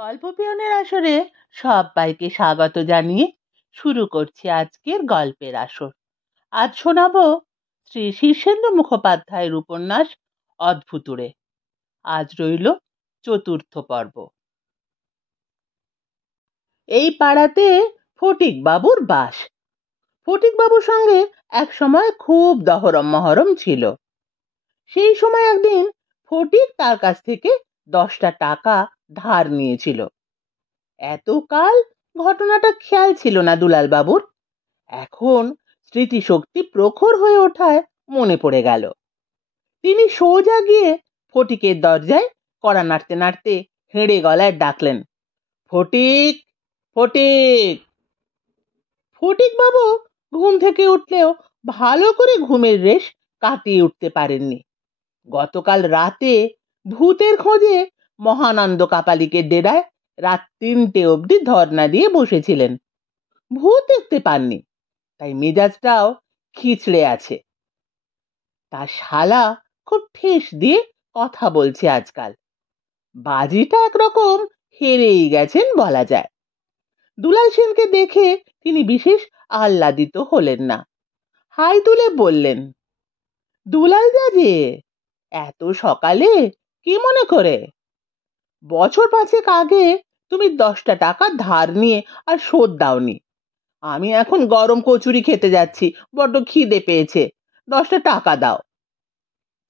গল্প পিয়নের আসরে সবাইকে স্বাগত জানিয়ে শুরু করছি আজকের গল্পের আসর। আজ শোনাবো শ্রী শীর্ষেন্দু মুখোপাধ্যায়ের উপন্যাস অদ্ভুতুড়ে। আজ রইল চতুর্থ পর্ব। এই পাড়াতে ফটিক বাবুর বাস। ফটিক বাবুর সঙ্গে এক সময় খুব দহরম মহরম ছিল। সেই সময় একদিন ফটিক তার কাছ থেকে 10টা টাকা ধার নিয়েছিল। এতকাল ঘটনাটা খেয়াল ছিল না দুলাল বাবুর। এখন স্মৃতিশক্তি প্রখর হয়ে ওঠায় মনে পড়ে গেল। তিনি সোজা গিয়ে ফটিকের দরজায় কড়া নাড়তে নাড়তে হেঁড়ে গলায় ডাকলেন, ফটিক, ফটিক। ফটিক বাবু ঘুম থেকে উঠলেও ভালো করে ঘুমের রেশ কাটিয়ে উঠতে পারেননি। গতকাল রাতে ভূতের খোঁজে মহানন্দ কাপালিকের ডেরায় রাত 3টে অবধি ধর্ণা দিয়ে বসেছিলেন। ভূত দেখতে পাননি, তাই মেজাজটাও খিচড়ে আছে। তার শালা খুব ঠেস দিয়ে কথা বলছে আজকাল। বাজিটা একরকম হেরেই গেছেন বলা যায়। দুলাল সেনকে দেখে তিনি বিশেষ আহ্লাদিত হলেন না। হাই তুলে বললেন, দুলাল যা যে, এত সকালে কি মনে করে? বছর 5 আগে তুমি 10টা টাকা ধার নিয়ে আর শোধ দাওনি। আমি এখন গরম কচুরি খেতে যাচ্ছি, বড্ড খিদে পেয়েছে, 10টা টাকা দাও।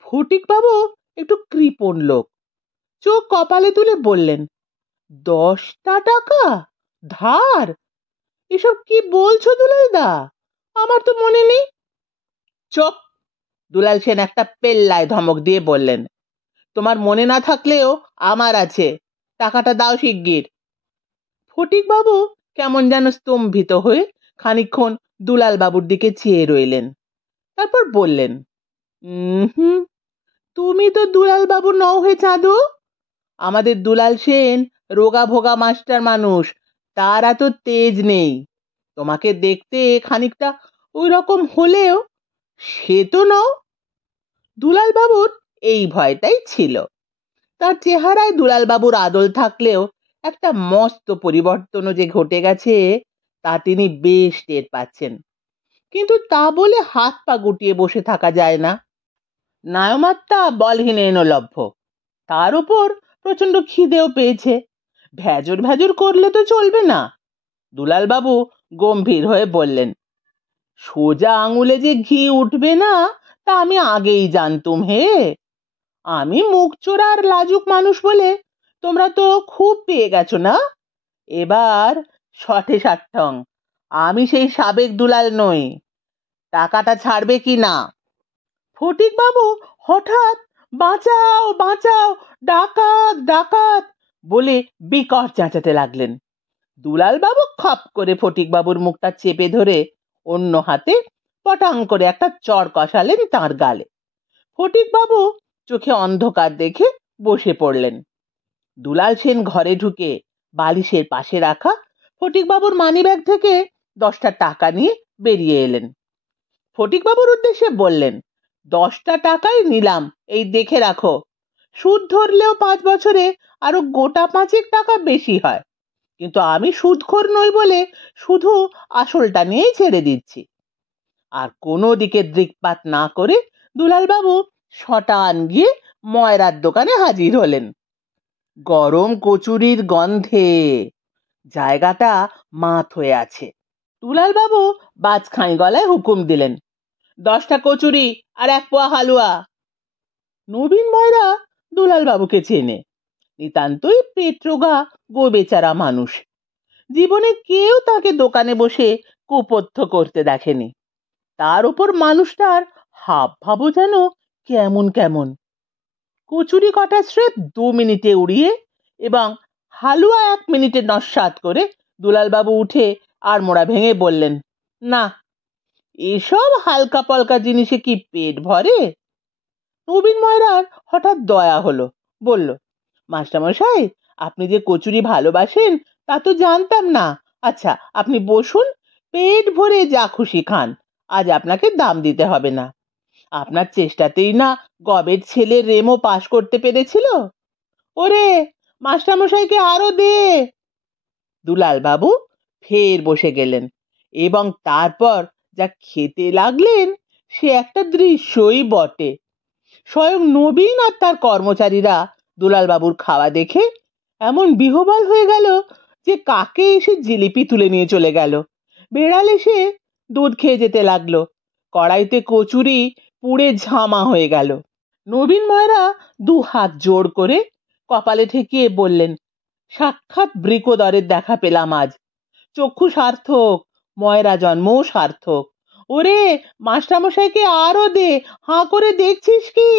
ফটিক বাবু একটু কৃপণ লোক, চোখ কপালে তুলে বললেন, 10টা টাকা ধার? এসব কি বলছো দুলালদা? আমার তো মনে নেই। চুপ! দুলাল সেন একটা পেল্লায় ধমক দিয়ে বললেন, তোমার মনে না থাকলেও আমার আছে, টাকাটা দাও শিগগির। ফটিক বাবু কেমন যেন স্তম্ভিত হয়ে খানিকক্ষণ দুলাল বাবুর দিকে চেয়ে রইলেন। তারপর বললেন, হুম, তুমি তো দুলাল বাবু নও হে চাঁদু। আমাদের দুলাল সেন রোগা ভোগা মাস্টার মানুষ, তার এত তেজ নেই। তোমাকে দেখতে খানিকটা ওই রকম হলেও সে তো নও। দুলাল বাবুর এই ভয়টাই ছিল। তার চেহারায় দুলাল বাবুর আদল থাকলেও একটা মস্ত পরিবর্তনও যে ঘটে গেছে তা তিনি বেশ টের পাচ্ছেন। কিন্তু তা বলে হাত পা গুটিয়ে বসে থাকা যায় না। নায়মাত্তা বলহীনলভ্য, তার উপর প্রচন্ড খিদেও পেয়েছে। ভেজর ভেজর করলে তো চলবে না। দুলাল বাবু গম্ভীর হয়ে বললেন, সোজা আঙুলে যে ঘি উঠবে না তা আমি আগেই জানতুম হে। আমি মুখ চোরার লাজুক মানুষ বলে তোমরা তো খুব পেয়ে গেছো না। এবার শঠে সাঠ্যং, আমি সেই সাবেক দুলাল নই। টাকাটা ছাড়বে কি না? ফটিক বাবু হঠাৎ বাঁচাও বাঁচাও, ডাকাত ডাকাত বলে বিকট চেঁচাতে লাগলেন। দুলাল বাবু খপ করে ফটিক বাবুর মুখটা চেপে ধরে অন্য হাতে পটাং করে একটা চড় কষালেন তাঁর গালে। ফটিক বাবু চোখে অন্ধকার দেখে বসে পড়লেন। দুলাল সেন ঘরে ঢুকে বালিশের পাশে রাখা ফটিক বাবুর মানিব্যাগ থেকে 10টা টাকা নিয়ে বেরিয়ে এলেন। ফটিক বাবুর উদ্দেশ্যে বললেন, 10টা টাকাই নিলাম, এই দেখে রাখো। সুদ ধরলেও 5 বছরে আরো গোটা 5 টাকা বেশি হয়, কিন্তু আমি সুদখোর নই বলে শুধু আসলটা নিয়েই ছেড়ে দিচ্ছি। আর কোনো দিকে দৃকপাত না করে দুলাল বাবু শটান গিয়ে ময়রার দোকানে হাজির হলেন। গরম কচুরির গন্ধে জায়গাটা মাত হয়ে আছে। দুলাল বাবু বাজখাঁই গলায় হুকুম দিলেন, 10টা কচুরি আর 1 পোয়া হালুয়া। নবীন ময়রা দুলাল বাবুকে চেনে, নিতান্তই পেটরোগা গো বেচারা মানুষ। জীবনে কেউ তাকে দোকানে বসে কুপথ্য করতে দেখেনি। তার উপর মানুষটার হাব ভাবও যেন কেমন কেমন। কচুরি কটা স্রেফ 2 মিনিটে উড়িয়ে এবং হালুয়া 1 মিনিটে নস্যাৎ করে দুলাল বাবু উঠে আর মোড়া ভেঙে বললেন, না, এসব হালকা পলকা জিনিসে কি পেট ভরে? নবীন ময়রার হঠাৎ দয়া হলো, বলল, মাস্টারমশাই, আপনি যে কচুরি ভালোবাসেন তা তো জানতাম না। আচ্ছা, আপনি বসুন, পেট ভরে যা খুশি খান, আজ আপনাকে দাম দিতে হবে না। আপনার চেষ্টাতেই না গবের ছেলে রেমো পাশ করতে পেরেছিল। ওরে, মাস্টারমশাইকে আরো দে। দুলাল বাবু ফের বসে গেলেন এবং তারপর যা খেতে লাগলেন সে একটা দৃশ্যই বটে। স্বয়ং নবীন আর তার কর্মচারীরা দুলাল বাবুর খাওয়া দেখে এমন বিহ্বল হয়ে গেল যে কাকে এসে জিলিপি তুলে নিয়ে চলে গেল, বেড়াল এসে দুধ খেয়ে যেতে লাগলো, কড়াইতে কচুরি পুড়ে ঝামা হয়ে গেল। নবীন ময়রা দু হাত জোড় করে কপালে ঠেকিয়ে বললেন, সাক্ষাৎ বৃকোদরের দেখা পেলাম আজ, চক্ষু সার্থক, ময়রা জন্ম সার্থক। ওরে মাস্টারমশাইকে আরো দে, হাঁ করে দেখছিস কি?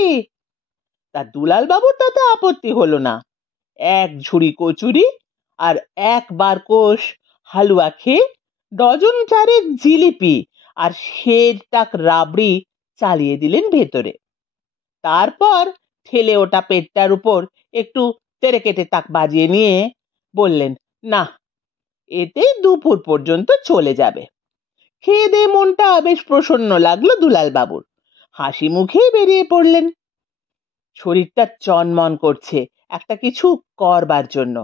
তা দুলাল বাবুর তাতে আপত্তি হলো না। এক ঝুড়ি কচুরি আর একবার কোষ হালুয়া খেয়ে ডজন চারেক জিলিপি আর সেরটাক রাবড়ি চালিয়ে দিলেন ভেতরে। তারপর ঠেলে ওটা পেটটার উপর একটু তেরে কেটে তাক বাজিয়ে নিয়ে বললেন, না, এতেই দুপুর পর্যন্ত চলে যাবে। খেয়ে দিয়ে মনটা বেশ প্রসন্ন লাগলো দুলাল বাবুর, হাসি মুখেই বেরিয়ে পড়লেন। শরীরটা চনমন করছে একটা কিছু করবার জন্য,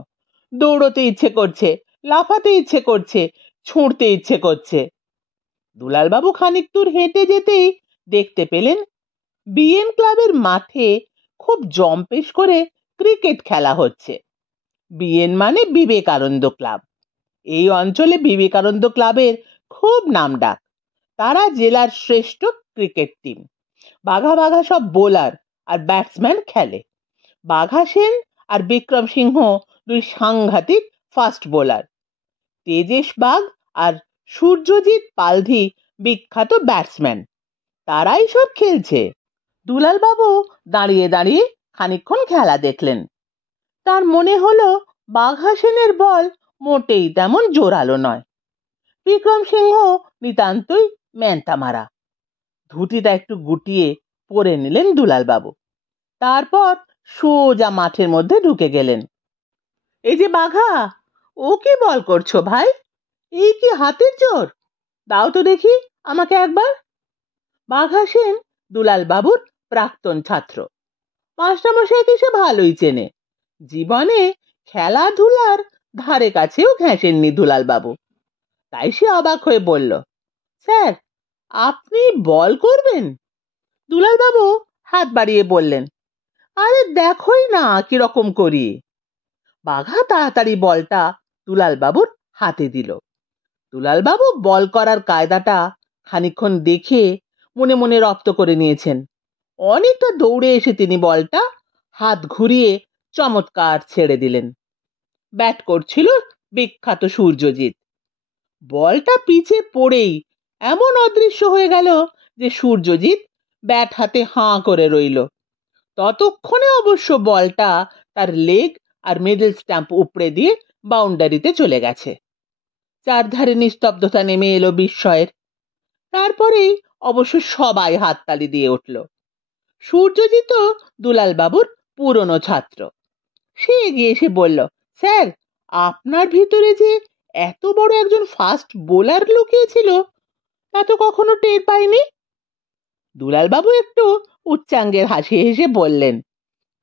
দৌড়তে ইচ্ছে করছে, লাফাতে ইচ্ছে করছে, ছুঁড়তে ইচ্ছে করছে। দুলাল বাবু খানিক দূর হেঁটে যেতেই দেখতে পেলেন বিএন ক্লাবের মাঠে খুব জম্পেশ করে ক্রিকেট খেলা হচ্ছে। বিএন মানে বিবেকানন্দ ক্লাব। এই অঞ্চলে বিবেকানন্দ ক্লাবের খুব নামডাক। তারা জেলার শ্রেষ্ঠ ক্রিকেট টিম। বাঘা বাঘা সব বোলার আর ব্যাটসম্যান খেলে। বাঘা সেন আর বিক্রম সিংহ দুই সাংঘাতিক ফাস্ট বোলার। তেজেশ বাগ আর সূর্যজিৎ পালধি বিখ্যাত ব্যাটসম্যান। তারাই সব খেলছে। দুলাল বাবু দাঁড়িয়ে দাঁড়িয়ে খানিকক্ষণ খেলা দেখলেন। তার মনে হলো বাঘা সেনের বল মোটেই তেমন জোরালো নয়। বিক্রম সিংহ নিতান্তই ম্যানটা মারা। ধুতিটা একটু গুটিয়ে পরে নিলেন দুলাল বাবু। তারপর সোজা মাঠের মধ্যে ঢুকে গেলেন। এই যে বাঘা, ও কি বল করছো ভাই? এই কি হাতের জোর? দাও তো দেখি আমাকে একবার। বাঘা সেন দুলাল বাবুর প্রাক্তন ছাত্র। মাস্টারমশাইকে সে ভালোই চেনে। জীবনে খেলাধুলার ধারে কাছেও ঘেঁষেননি দুলাল বাবু। তাই সে অবাক হয়ে বলল, স্যার, আপনি বল করবেন? দুলাল বাবু হাত বাড়িয়ে বললেন, আরে দেখোই না কিরকম করি। বাঘা তাড়াতাড়ি বলটা দুলাল বাবুর হাতে দিল। দুলাল বাবু বল করার কায়দাটা খানিকক্ষণ দেখে মনে মনে রপ্ত করে নিয়েছেন। অনেকটা দৌড়ে এসে তিনি বলটা হাত ঘুরিয়ে চমৎকার ছেড়ে দিলেন। ব্যাট করছিল বিখ্যাত সূর্যজিৎ। বলটা পিছে পড়েই এমন অদৃশ্য হয়ে গেল যে সূর্যজিৎ ব্যাট হাতে হাঁ করে রইল। ততক্ষণে অবশ্য বলটা তার লেগ আর মিডল স্ট্যাম্প উপড়ে দিয়ে বাউন্ডারিতে চলে গেছে। চারধারে নিস্তব্ধতা নেমে এলো বিস্ময়ের। তারপরেই অবশ্য সবাই হাততালি দিয়ে উঠল। সূর্যজিৎ দুলাল বাবুর পুরনো ছাত্র। সে এগিয়ে এসে বলল, স্যার, আপনার ভিতরে যে এত বড় একজন ফাস্ট বোলার লুকিয়েছিল তা তো কখনো টের পাইনি। দুলাল বাবু একটু উচ্চাঙ্গের হাসি হেসে বললেন,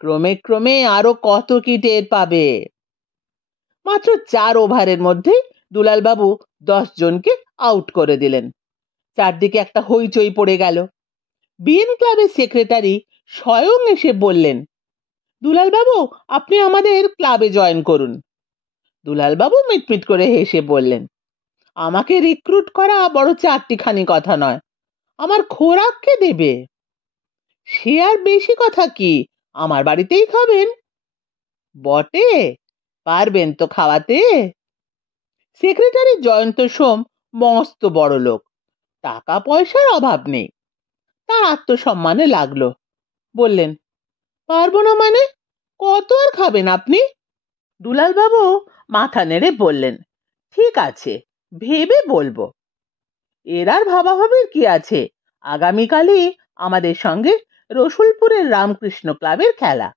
ক্রমে ক্রমে আরো কত কি টের পাবে। মাত্র 4 ওভারের মধ্যে দুলাল বাবু 10 জনকে আউট করে দিলেন। চারদিকে একটা হইচই পড়ে গেল। বিএন ক্লাবের সেক্রেটারি স্বয়ং এসে বললেন, দুলাল বাবু, আপনি আমাদের ক্লাবে জয়েন করুন। দুলাল বাবু মিটমিট করে হেসে বললেন, আমাকে রিক্রুট করা বড় চারটিখানি কথা নয়, আমার খোরাক কে দেবে? সে আর বেশি কথা কি, আমার বাড়িতেই খাবেন। বটে, পারবেন তো খাওয়াতে? সেক্রেটারি জয়ন্ত সোম মস্ত বড় লোক, টাকা পয়সার অভাব নেই। তার আত্মসম্মানে লাগলো। বললেন, পারবো না মানে? কত আর খাবেন আপনি? দুলাল বাবু মাথা নেড়ে বললেন, ঠিক আছে, ভেবে বলবো। এর আর ভাবাভাবির কি আছে? আগামীকালই আমাদের সঙ্গে রসুলপুরের রামকৃষ্ণ ক্লাবের খেলা।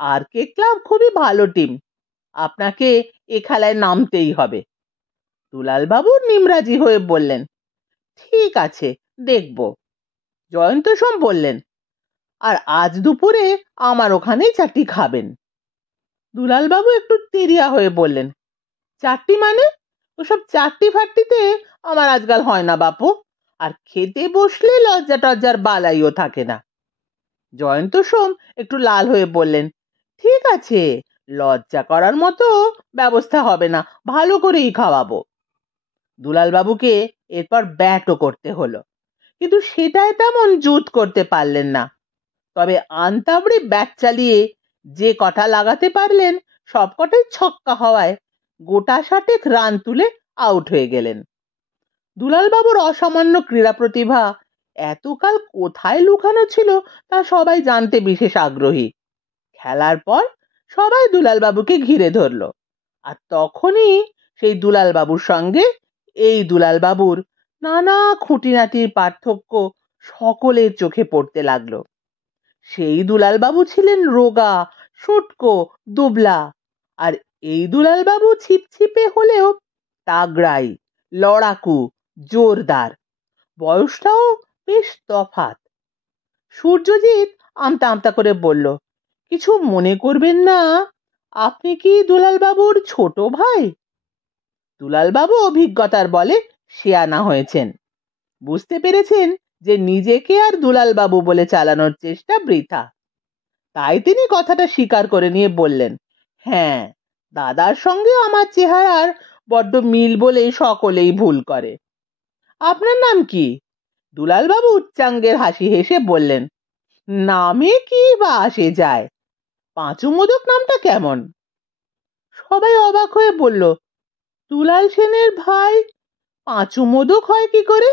আর কে ক্লাব খুবই ভালো টিম, আপনাকে এ খেলায় নামতেই হবে। দুলাল বাবু নিমরাজি হয়ে বললেন, ঠিক আছে, দেখব। জয়ন্ত সোম বললেন, আর আজ দুপুরে আমার ওখানেই চারটি খাবেন। দুলালবাবু একটু তেরিয়া হয়ে বললেন, চারটি মানে? ওসব চারটি ফাটটিতে আমার আজকাল হয় না বাপু, আর খেতে বসলে লজ্জা টজ্জার বালাইও থাকে না। জয়ন্ত সোম একটু লাল হয়ে বললেন, ঠিক আছে, লজ্জা করার মতো ব্যবস্থা হবে না, ভালো করেই খাওয়াবো। দুলালবাবুকে এরপর ব্যাটও করতে হলো, কিন্তু সেটাই তেমন জুত করতে পারলেন না। তবে আনতাবড়ি ব্যাট চালিয়ে যে কটা লাগাতে পারলেন সব কটাই ছক্কা হওয়ায় গোটা 6 রান তুলে আউট হয়ে গেলেন। দুলালবাবুর অসামান্য ক্রীড়া প্রতিভা এতকাল কোথায় লুকানো ছিল তা সবাই জানতে বিশেষ আগ্রহী। খেলার পর সবাই দুলালবাবুকে ঘিরে ধরলো, আর তখনই সেই দুলালবাবুর সঙ্গে এই দুলালবাবুর নানা খুঁটিনাটির পার্থক্য সকলের চোখে পড়তে লাগলো। সেই দুলালবাবু ছিলেন রোগা, শুটকো, দুবলা, আর এই দুলালবাবু ছিপছিপে হলেও তাগড়াই, লড়াকু, জোরদার। বয়সটাও বেশ তফাৎ। সূর্যজিৎ আমতা আমতা করে বলল, কিছু মনে করবেন না, আপনি কি দুলালবাবুর ছোট ভাই? দুলালবাবু অভিজ্ঞতার বলে শেয়ানা হয়েছেন, বুঝতে পেরেছেন যে নিজেকে আর দুলালবাবু বলে চালানোর চেষ্টা বৃথা। তাই তিনি কথাটা স্বীকার করে নিয়ে বললেন, হ্যাঁ, দাদার সঙ্গে আমার চেহারার বড্ড মিল বলে সকলেই ভুল করে। আপনার নাম কি? দুলালবাবু উচ্চাঙ্গের হাসি হেসে বললেন, নামে কি বা আসে যায়, পাঁচু মোদক নামটা কেমন? সবাই অবাক হয়ে বলল, দুলাল সেনের ভাই পাঁচু মোদক হয় কি করে?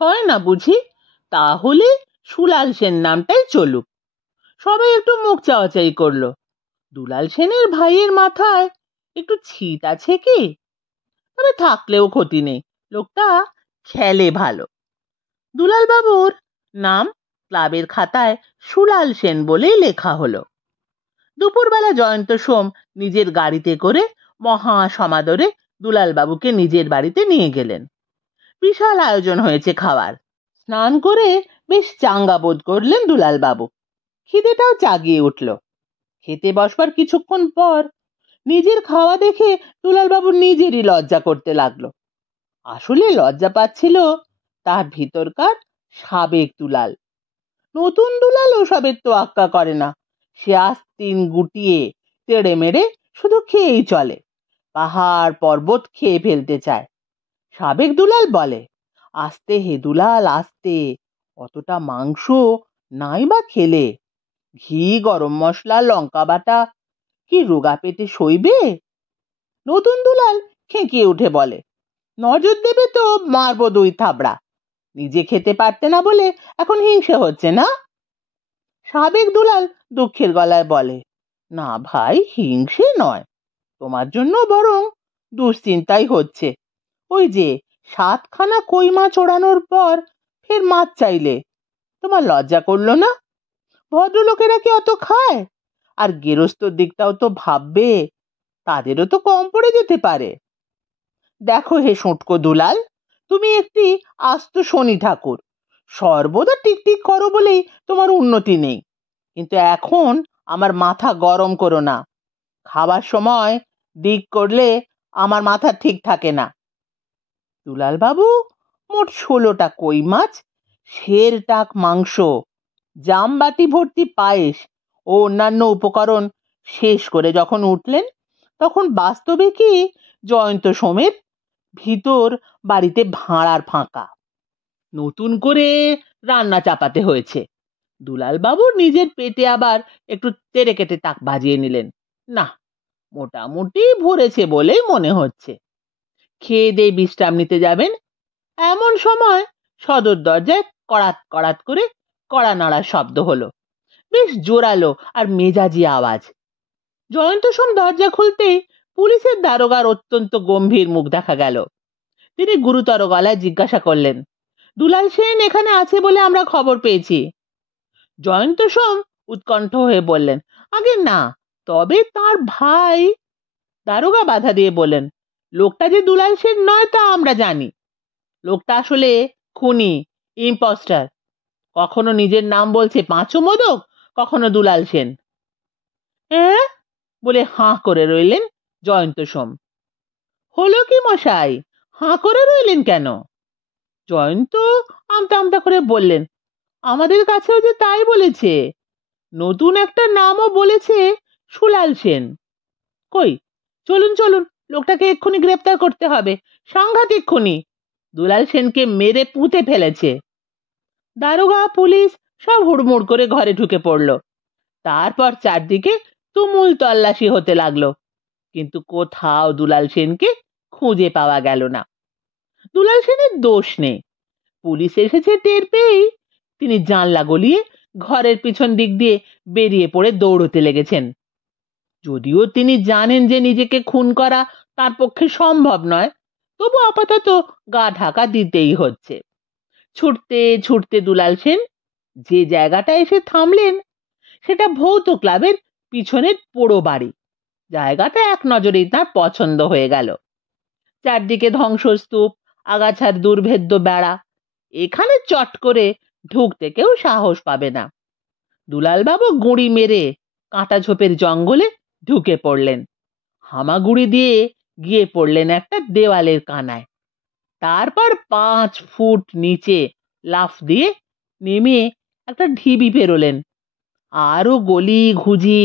হয় না বুঝি? তাহলে সুলাল সেন নামটাই চলুক। সবাই একটু মুখ চাওয়াচাই করলো। দুলাল সেনের ভাইয়ের মাথায় একটু ছিট আছে কি? তবে থাকলেও ক্ষতি নেই, লোকটা খেলে ভালো। দুলালবাবুর নাম ক্লাবের খাতায় সুলাল সেন বলেই লেখা হলো। দুপুরবেলা জয়ন্ত সোম নিজের গাড়িতে করে মহা সমাদরে দুলালবাবুকে নিজের বাড়িতে নিয়ে গেলেন। বিশাল আয়োজন হয়েছে খাওয়ার। স্নান করে বেশ চাঙ্গা বোধ করলেন দুলালবাবু। খিদেটাও জাগিয়ে উঠল। খেতে বসবার কিছুক্ষণ পর নিজের খাওয়া দেখে দুলালবাবু নিজেরই লজ্জা করতে লাগলো। আসলে লজ্জা পাচ্ছিল তার ভিতরকার সাবেক দুলাল। নতুন দুলাল ওসবের তোয়াক্কা করে না, সে আস্তিন গুটিয়ে তেড়ে মেরে শুধু খেয়েই চলে, পাহাড় পর্বত খেয়ে ফেলতে চায়। সাবেক দুলাল বলে, আস্তে হে দুলাল আস্তে, অতটা মাংস নাই বা খেলে, ঘি, গরম মশলা, লঙ্কা বাটা কি রোগা পেটে সইবে? নতুন দুলাল খেঁকিয়ে উঠে বলে, নজর দেবে তো মারবো 2 থাবড়া, নিজে খেতে পারতে না বলে এখন হিংসে হচ্ছে না? সাবেক দুলাল দুঃখের গলায় বলে, না ভাই, হিংসে নয়, তোমার জন্য বরং দুশ্চিন্তাই হচ্ছে। ওই যে 7খানা কই মাছ ওড়ানোর পর ফের মাছ চাইলে, তোমার লজ্জা করলো না? ভদ্রলোকেরা কি অত খায়? আর গেরস্তর দিকটাও তো ভাববে, তাদেরও তো কম পড়ে যেতে পারে। দেখো হে শুঁটকো দুলাল, তুমি একটি আস্ত শনি ঠাকুর, সর্বদা টিকটিক করো বলেই তোমার উন্নতি নেই। কিন্তু এখন আমার মাথা গরম করো না। খাবার সময় দিক করলে আমার মাথা ঠিক থাকে না। দুলালবাবু মোট 16টা কই মাছ, শের টাক মাংস, জামবাটি ভর্তি পায়েস ও অন্যান্য উপকরণ শেষ করে যখন উঠলেন, তখন বাস্তবে কি জয়ন্ত সোমের ভিতর বাড়িতে ভাঁড়ার ফাঁকা। নতুন করে রান্না চাপাতে হয়েছে। দুলালবাবু নিজের পেটে আবার একটু তেড়ে কেটে তাক বাজিয়ে নিলেন। না, মোটামুটি ভরেছে বলেই মনে হচ্ছে। খেয়ে দিয়ে বিশ্রাম নিতে যাবেন, এমন সময় সদর দরজায় কড়াত কড়াত করে কড়া নাড়ার শব্দ হলো। বেশ জোরালো আর মেজাজি আওয়াজ। জয়ন্ত সোম দরজা খুলতেই পুলিশের দারোগার অত্যন্ত গম্ভীর মুখ দেখা গেল। তিনি গুরুতর গলায় জিজ্ঞাসা করলেন, দুলাল সেন এখানে আছে বলে আমরা খবর পেয়েছি। জয়ন্ত সোম উৎকণ্ঠ হয়ে বললেন, আগে না, তবে তার ভাই। দারোগা বাধা দিয়ে বললেন, লোকটা যে দুলাল সেন নয় তা আমরা জানি। লোকটা আসলে খুনি, ইম্পস্টার। কখনো নিজের নাম বলছে পাঁচু মোদক, কখনো দুলাল সেন। হ্যাঁ, বলে হাঁ করে রইলেন জয়ন্ত সোম। হলো কি মশাই, হাঁ করে রইলেন কেন? জয়ন্ত আমতা আমতা করে বললেন, আমাদের কাছেও যে তাই বলেছে, নতুন একটা নামও বলেছে, সুলাল সেন। কই, চলুন চলুন, লোকটাকে এক্ষুনি গ্রেপ্তার করতে হবে, সাংঘাতিক খুনি, দুলাল সেনকে মেরে পুঁতে ফেলেছে। দারোগা পুলিশ সব হুড়মুড় করে ঘরে ঢুকে পড়ল। তারপর চারদিকে তুমুল তল্লাশি হতে লাগলো, কিন্তু কোথাও দুলাল সেনকে খুঁজে পাওয়া গেল না। দুলাল সেনের দোষ নেই, পুলিশ এসেছে টের পেয়েই তিনি জানলা গলিয়ে ঘরের পিছন দিক দিয়ে বেরিয়ে পড়ে দৌড়তে লেগেছেন। যদিও তিনি জানেন যে নিজেকে খুন করা তার পক্ষে সম্ভব নয়, তবু আপাতত গা ঢাকা দিতেই হচ্ছে। ছুটতে ছুটতে দুলাল সেন যে জায়গাটা এসে থামলেন, সেটা ভৌত ক্লাবের পিছনের পোড়ো বাড়ি। জায়গাটা এক নজরেই তার পছন্দ হয়ে গেল। চারদিকে ধ্বংসস্তূপ, আগাছার দুর্ভেদ্য বেড়া, এখানে চট করে ঢুকতে কেউ সাহস পাবে না। দুলালবাবু গুঁড়ি মেরে কাঁটা ঝোপের জঙ্গলে ঢুকে পড়লেন। হামাগুড়ি দিয়ে গিয়ে পড়লেন একটা দেওয়ালের কানায়। তারপর 5 ফুট নিচে লাফ দিয়ে নেমে একটা ঢিবি পেরোলেন। আরো গলি ঘুজি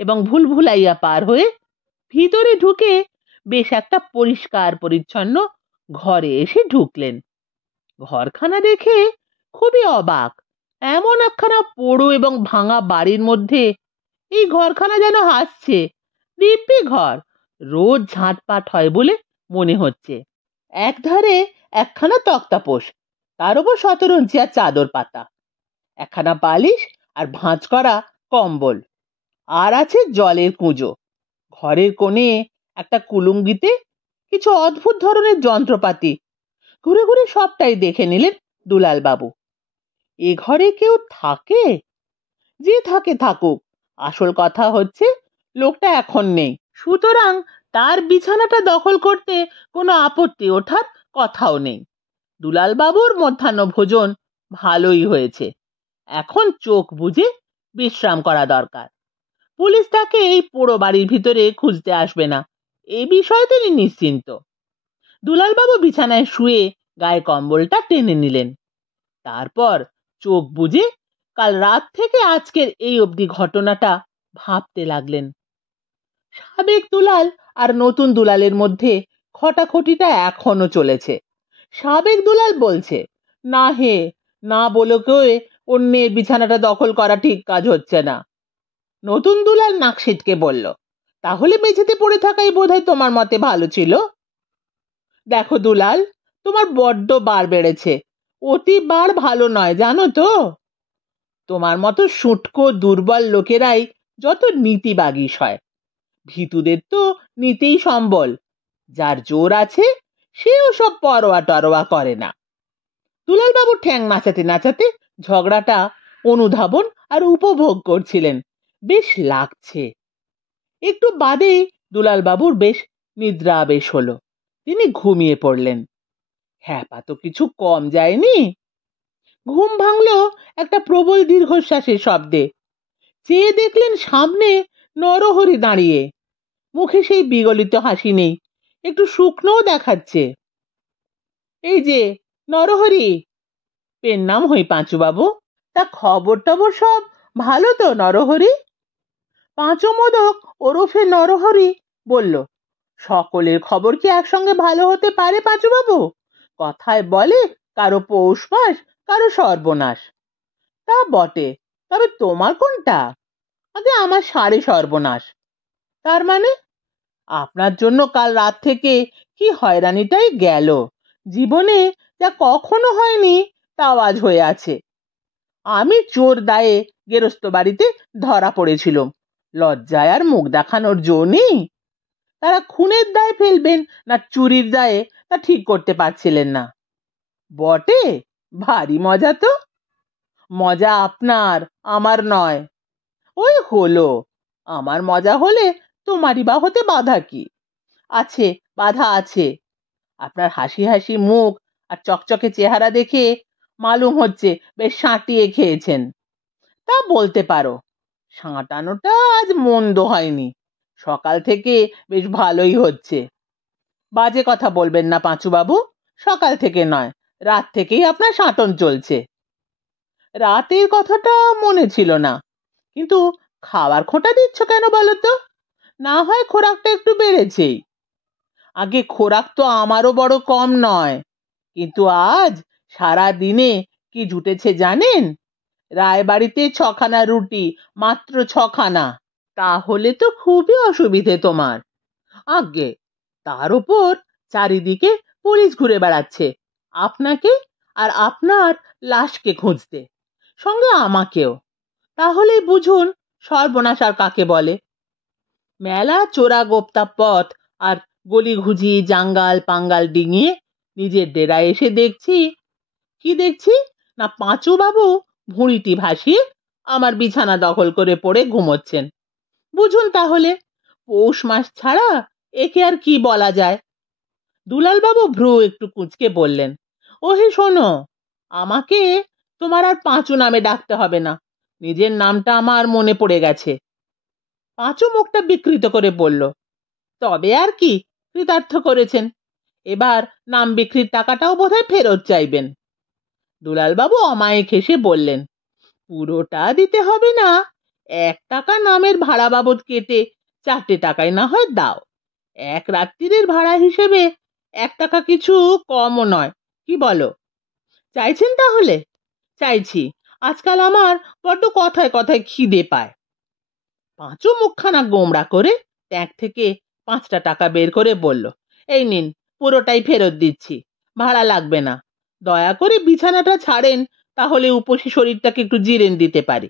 এবং ভুলভুলাইয়া পার হয়ে ভিতরে ঢুকে বেশ একটা পরিষ্কার পরিচ্ছন্ন ঘরে এসে ঢুকলেন। ঘরখানা দেখে খুবই অবাক। এমন একখানা পোড়ো এবং ভাঙা বাড়ির মধ্যে এই ঘরখানা যেন হাসছে। দিব্যি ঘর, রোজ ঝাঁটপাট হয় বলে মনে হচ্ছে। একধারে একখানা তক্তাপোষ, তার উপর শতরঞ্চিয়া চাদর পাতা, একখানা বালিশ আর ভাঁজ করা কম্বল, আর আছে জলের কুঁজো। ঘরের কোণে একটা কুলুঙ্গিতে কিছু অদ্ভুত ধরনের যন্ত্রপাতি। ঘুরে ঘুরে সবটাই দেখে নিলেন দুলাল বাবু। এ ঘরে কেউ থাকে? যে থাকে থাকুক, আসল কথা হচ্ছে লোকটা এখন নেই, সুতরাং তার বিছানাটা দখল করতে কোনো আপত্তি ওঠার কথাও নেই। দুলাল বাবুর মধ্যাহ্ন ভোজন ভালোই হয়েছে, এখন চোখ বুজে বিশ্রাম করা দরকার। পুলিশ তাকে এই পোড়ো বাড়ির ভিতরে খুঁজতে আসবে না, এ বিষয়ে তিনি নিশ্চিন্ত। দুলালবাবু বিছানায় শুয়ে গায়ে কম্বলটা টেনে নিলেন। তারপর চোখ বুজে কাল রাত থেকে আজকের এই অবধি ঘটনাটা ভাবতে লাগলেন। সাবেক দুলাল আর নতুন দুলালের মধ্যে খটাখটিটা এখনো চলেছে। সাবেক দুলাল বলছে, না হে, না বলকেও অন্যের বিছানাটা দখল করা ঠিক কাজ হচ্ছে না। নতুন দুলাল নাক সিটকে বলল, তাহলে মেঝেতে পড়ে থাকাই বোধহয় তোমার মতে ভালো ছিল। দেখো দুলাল, তোমার বড্ড বার বেড়েছে, অতি বার ভালো নয় জানো তো। তোমার মতো শুটকো দুর্বল লোকেরাই যত নীতিবাগীশ হয়, ভীতুদের তো নীতিই সম্বল। যার জোর আছে সেও সব পরোয়া টরোয়া করে না। দুলালবাবু ঠ্যাং নাচাতে নাচাতে ঝগড়াটা অনুধাবন আর উপভোগ করছিলেন। বেশ লাগছে। একটু বাদেই দুলালবাবুর বেশ নিদ্রাবেশ হলো, তিনি ঘুমিয়ে পড়লেন। হ্যাপা তো কিছু কম যায়নি। ঘুম ভাঙলো একটা প্রবল দীর্ঘশ্বাসের শব্দে। চেয়ে দেখলেন সামনে নরহরি দাঁড়িয়ে, মুখে সেই বিগলিত হাসি নেই, একটু শুকনোও দেখাচ্ছে। এই যে নরহরি, পেন নাম হই পাঁচু বাবু। তা খবর টবর সব ভালো তো নরহরি? পাঁচু মোদক ওরফে নরহরি বলল, সকলের খবর কি একসঙ্গে ভালো হতে পারে পাঁচু বাবু? কথায় বলে, কারো পৌষ মাস কারো সর্বনাশ। তা বটে, তবে তোমার কোনটা? আগে আমার সাড়ে সর্বনাশ। তার মানে? আপনার জন্য কাল রাত থেকে কি হয়রানিটাই গেল। জীবনে যা কখনো হয়নি তাও আজ হয়ে আছে। আমি চোর দায়ে গেরস্ত বাড়িতে ধরা পড়েছিলাম, লজ্জায় আর মুখ দেখানোর জো নেই। তারা খুনের দায়ে ফেলবেন না চুরির দায়ে তা ঠিক করতে পারছিলেন না। বটে, ভারী মজা তো। মজা আপনার, আমার নয়। ওই হলো, আমার মজা হলে তোমারই বা হতে বাধা কি আছে? বাধা আছে। আপনার হাসি হাসি মুখ আর চকচকে চেহারা দেখে মালুম হচ্ছে বেশ সাঁটিয়ে খেয়েছেন। তা বলতে পারো, সাঁটানোটা আজ মন্দ হয়নি। সকাল থেকে বেশ ভালোই হচ্ছে। বাজে কথা বলবেন না পাঁচু বাবু, সকাল থেকে নয়, রাত থেকেই আপনার সাঁতন চলছে। রাতের কথাটা মনে ছিল না, কিন্তু খাবার খোঁটা দিচ্ছ কেন বলো তো? না হয় খোরাকটা একটু বেড়েছেই। আগে খোরাক তো আমারও বড় কম নয়, কিন্তু আজ সারা দিনে কি জুটেছে জানেন? রায়বাড়িতে 6খানা রুটি, মাত্র 6খানা। তাহলে তো খুবই অসুবিধে তোমার। আজ্ঞে, তার উপর চারিদিকে পুলিশ ঘুরে বেড়াচ্ছে আপনাকে আর আপনার লাশকে খুঁজতে, সঙ্গে আমাকেও। তাহলেই বুঝুন সর্বনাশ আর কাকে বলে। মেলা চোরা গোপ্তা পথ আর গলি ঘুজি জাঙ্গাল পাঙ্গাল ডিঙিয়ে নিজের ডেরায় এসে দেখছি, কি দেখছি না পাঁচু বাবু ভুঁড়িটি ভাসিয়ে আমার বিছানা দখল করে পড়ে ঘুমোচ্ছেন। বুঝুন তাহলে, পৌষ মাস ছাড়া একে আর কি বলা যায়। দুলাল বাবু ভ্রু একটু কুঁচকে বললেন, ওহে শোনো, আমাকে তোমার আর পাঁচু নামে ডাকতে হবে না, নিজের নামটা আমার মনে পড়ে গেছে। পাঁচু মুখটা বিকৃত করে বলল, তবে আর কি, কৃতার্থ করেছেন, এবার নাম বিক্রির টাকাটাও বোধহয় ফেরত চাইবেন। দুলালবাবু অমায়িক হেসে বললেন, পুরোটা দিতে হবে না, 1 টাকা নামের ভাড়া বাবদ কেটে 4টে টাকায় না হয় দাও। এক রাত্রিরের ভাড়া হিসেবে 1 টাকা কিছু কমও নয়, কি বলো? চাইছেন তাহলে? চাইছি, আজকাল আমার বড্ড কথায় কথায় খিদে পায়। পাঁচু মুখখানা গোমড়া করে ট্যাঙ্ক থেকে 5টা টাকা বের করে বলল, এই নিন, পুরোটাই ফেরত দিচ্ছি, ভাড়া লাগবে না। দয়া করে বিছানাটা ছাড়েন, তাহলে উপসী শরীরটাকে একটু জিরেন দিতে পারি।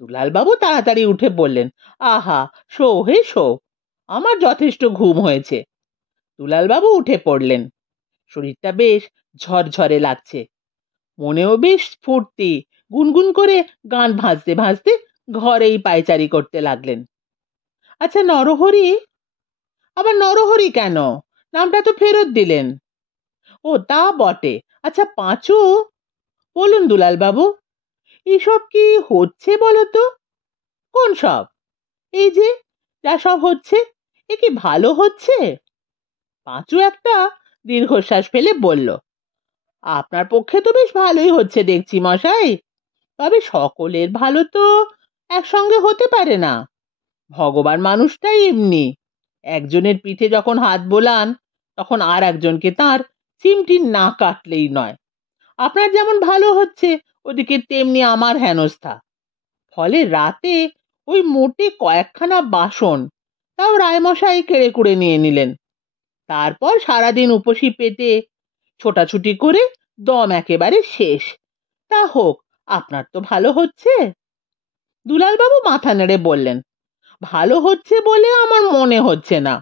দুলালবাবু তাড়াতাড়ি উঠে বললেন, আহা, শো হে শো, আমার যথেষ্ট ঘুম হয়েছে। দুলালবাবু উঠে পড়লেন। শরীরটা বেশ ঝরঝরে লাগছে, মনেও বেশ স্ফূর্তি। গুনগুন করে গান ভাজতে ভাজতে ঘরেই পায়চারি করতে লাগলেন। আচ্ছা নরহরি, আবার নরহরি কেন? নামটা তো ফেরত দিলেন। ও তা বটে। আচ্ছা পাঁচু, বলুন দুলাল বাবু, এসব কি হচ্ছে বলো তো? কোন সব? এই যে যা সব হচ্ছে, এ কি ভালো হচ্ছে? পাঁচু একটা দীর্ঘশ্বাস ফেলে বলল, আপনার পক্ষে তো বেশ ভালোই হচ্ছে দেখছি মশাই, তবে সকলের ভালো তো একসঙ্গে হতে পারে না। ভগবান মানুষটাই এমনি, একজনের পিঠে যখন হাত বোলান, তখন আর একজনকে তার চিমটি না কাটলেই নয়। আপনার যেমন ভালো হচ্ছে, ওদিকে তেমনি আমার হেনস্থা। ফলে রাতে ওই মোটে কয়েকখানা বাসন, তাও রায়মশাই কেড়ে কুড়ে নিয়ে নিলেন। তারপর সারাদিন উপসী পেটে ছোটাছুটি করে দম একেবারে শেষ। তা হোক, আপনার তো ভালো হচ্ছে। দুলালবাবু মাথা নেড়ে বললেন, ভালো হচ্ছে বলে আমার মনে হচ্ছে না।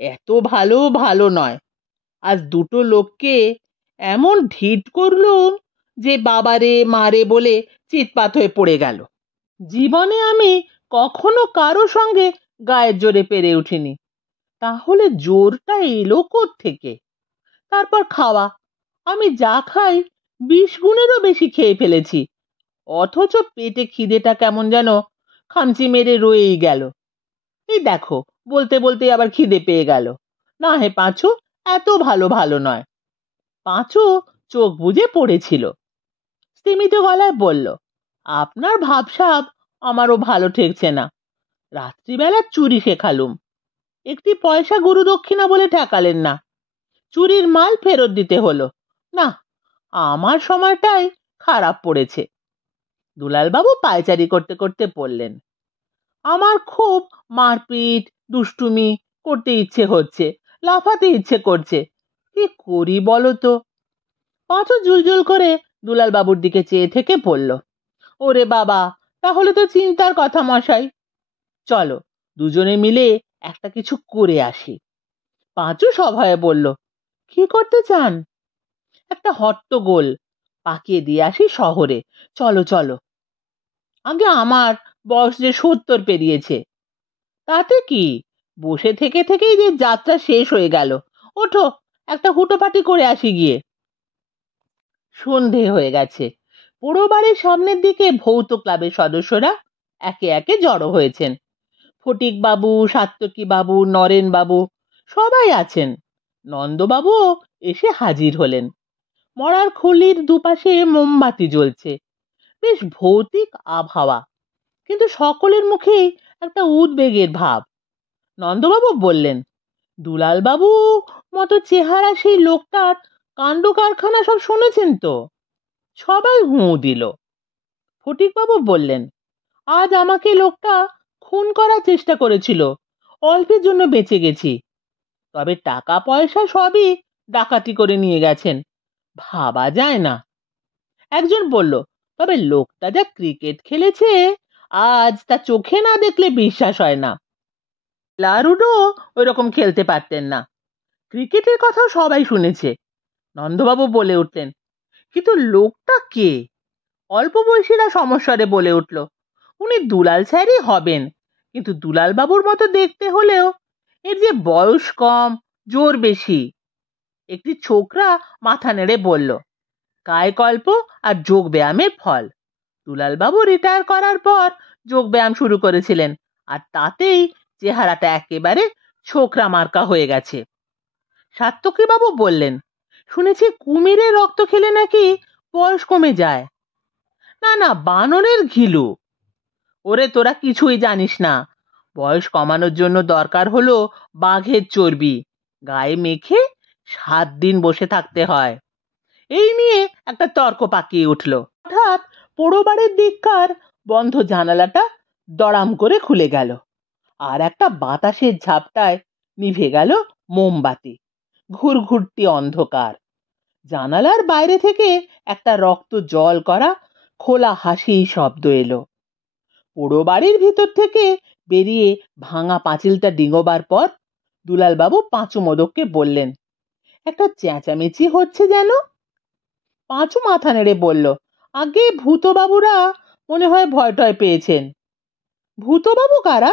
এত ভালো ভালো নয়, আজ দুটো লোককে এমন ঢিঠ করলুম যে বাবারে মারে বলে চিৎপাত হয়ে পড়ে গেল। জীবনে আমি কখনো কারো সঙ্গে গায়ের জোরে পেরে উঠিনি, তাহলে জোরটা এলো থেকে? তারপর খাওয়া, আমি যা খাই 20 গুণেরও বেশি খেয়ে ফেলেছি, অথচ পেটে খিদেটা কেমন যেন খামচি মেরে রয়েই গেল। এই দেখো, বলতে বলতে আবার খিদে পেয়ে গেল। না হে পাঁচু, এত ভালো ভালো নয়। পাঁচু চোখ বুজে পড়েছিল, স্তিমিত গলায় বলল, আপনার ভাবসাব আমারও ভালো ঠেকছে না। রাত্রিবেলা চুরি শেখালুম, একটি পয়সা গুরু দক্ষিণা বলে ঠেকালেন না, চুরির মাল ফেরত দিতে হলো। না, আমার সময়টাই খারাপ পড়েছে। দুলালবাবু পায়চারি করতে করতে বললেন, আমার খুব মারপিট দুষ্টুমি করতে ইচ্ছে হচ্ছে, লাফাতে ইচ্ছে করছে, কি করি বলো তো? পাঁচু জুলজুল করে দুলাল বাবুর দিকে চেয়ে থেকে বলল, ওরে বাবা, তাহলে তো চিন্তার কথা মশাই। চলো দুজনে মিলে একটা কিছু করে আসি। পাঁচু সভয়ে বলল, কি করতে চান? একটা হট্টগোল পাকিয়ে দিয়ে আসি শহরে, চলো চলো। আগে আমার বয়স যে 70 পেরিয়েছে, তাতে কি, বসে থেকে থেকেই যে যাত্রা শেষ হয়ে গেল। ওঠো, একটা হুটোপাটি করে আসি গিয়ে। সন্ধে হয়ে গেছে। পোড়ো বাড়ির সামনের দিকে ভৌত ক্লাবের সদস্যরা একে একে জড়ো হয়েছেন। ফটিক বাবু, সাত্তকী বাবু, নরেন বাবু সবাই আছেন। নন্দবাবুও এসে হাজির হলেন। মরার খুলির দুপাশে মোমবাতি জ্বলছে, বেশ ভৌতিক আবহাওয়া, কিন্তু সকলের মুখেই একটা উদ্বেগের ভাব। নন্দবাবু বললেন, দুলাল বাবু মতো চেহারা সেই লোকটার কাণ্ড কারখানা সব শুনেছেন তো? সবাই হুঁ দিল। ফটিকবাবু বললেন, আজ আমাকে লোকটা খুন করার চেষ্টা করেছিল, অল্পের জন্য বেঁচে গেছি। তবে টাকা পয়সা সবই ডাকাতি করে নিয়ে গেছেন, ভাবা যায় না। একজন বলল, তবে লোকটা যা ক্রিকেট খেলেছে আজ, তা চোখে না দেখলে বিশ্বাস হয় না। লারুডো ওই রকম খেলতে পারতেন না। ক্রিকেটের কথা সবাই শুনেছে। নন্দবাবু বলে উঠলেন, কিন্তু লোকটা কে? অল্প বয়সীরা সমস্যারে বলে উঠল, উনি দুলাল স্যারই হবেন, কিন্তু দুলাল বাবুর মতো দেখতে হলেও এর যে বয়স কম, জোর বেশি। একটি ছোকরা মাথা নেড়ে বলল, কায়কল্প আর যোগ ব্যায়ামের ফল। দুলাল বাবু রিটায়ার করার পর যোগ ব্যায়াম শুরু করেছিলেন, আর তাতেই চেহারাটা একেবারে ছোকরা মার্কা হয়ে গেছে। সাত্তকী বাবু বললেন, শুনেছি কুমিরের রক্ত খেলে নাকি বয়স কমে যায়। না না, বানরের ঘিলু। ওরে তোরা কিছুই জানিস না। বয়স কমানোর জন্য দরকার হলো বাঘের চর্বি, গায়ে মেখে 7 দিন বসে থাকতে হয়। এই নিয়ে একটা তর্ক পাকিয়ে উঠল। হঠাৎ পোড়ো বাড়ির দিককার বন্ধ জানালাটা দড়াম করে খুলে গেল, আর একটা বাতাসের ঝাপটায় নিভে গেল মোমবাতি। ঘুরঘুরটি অন্ধকার। জানালার বাইরে থেকে একটা রক্ত জল করা খোলা হাসি শব্দ এলো। পোড়ো বাড়ির ভিতর থেকে বেরিয়ে ভাঙা পাঁচিলটা ডিঙোবার পর দুলালবাবু পাঁচু মোদককে বললেন, একটা চেঁচামেচি হচ্ছে যেন। পাঁচু মাথা নেড়ে বলল, আগে ভূতবাবুরা মনে হয় ভয় টয় পেয়েছেন। ভূতবাবু কারা?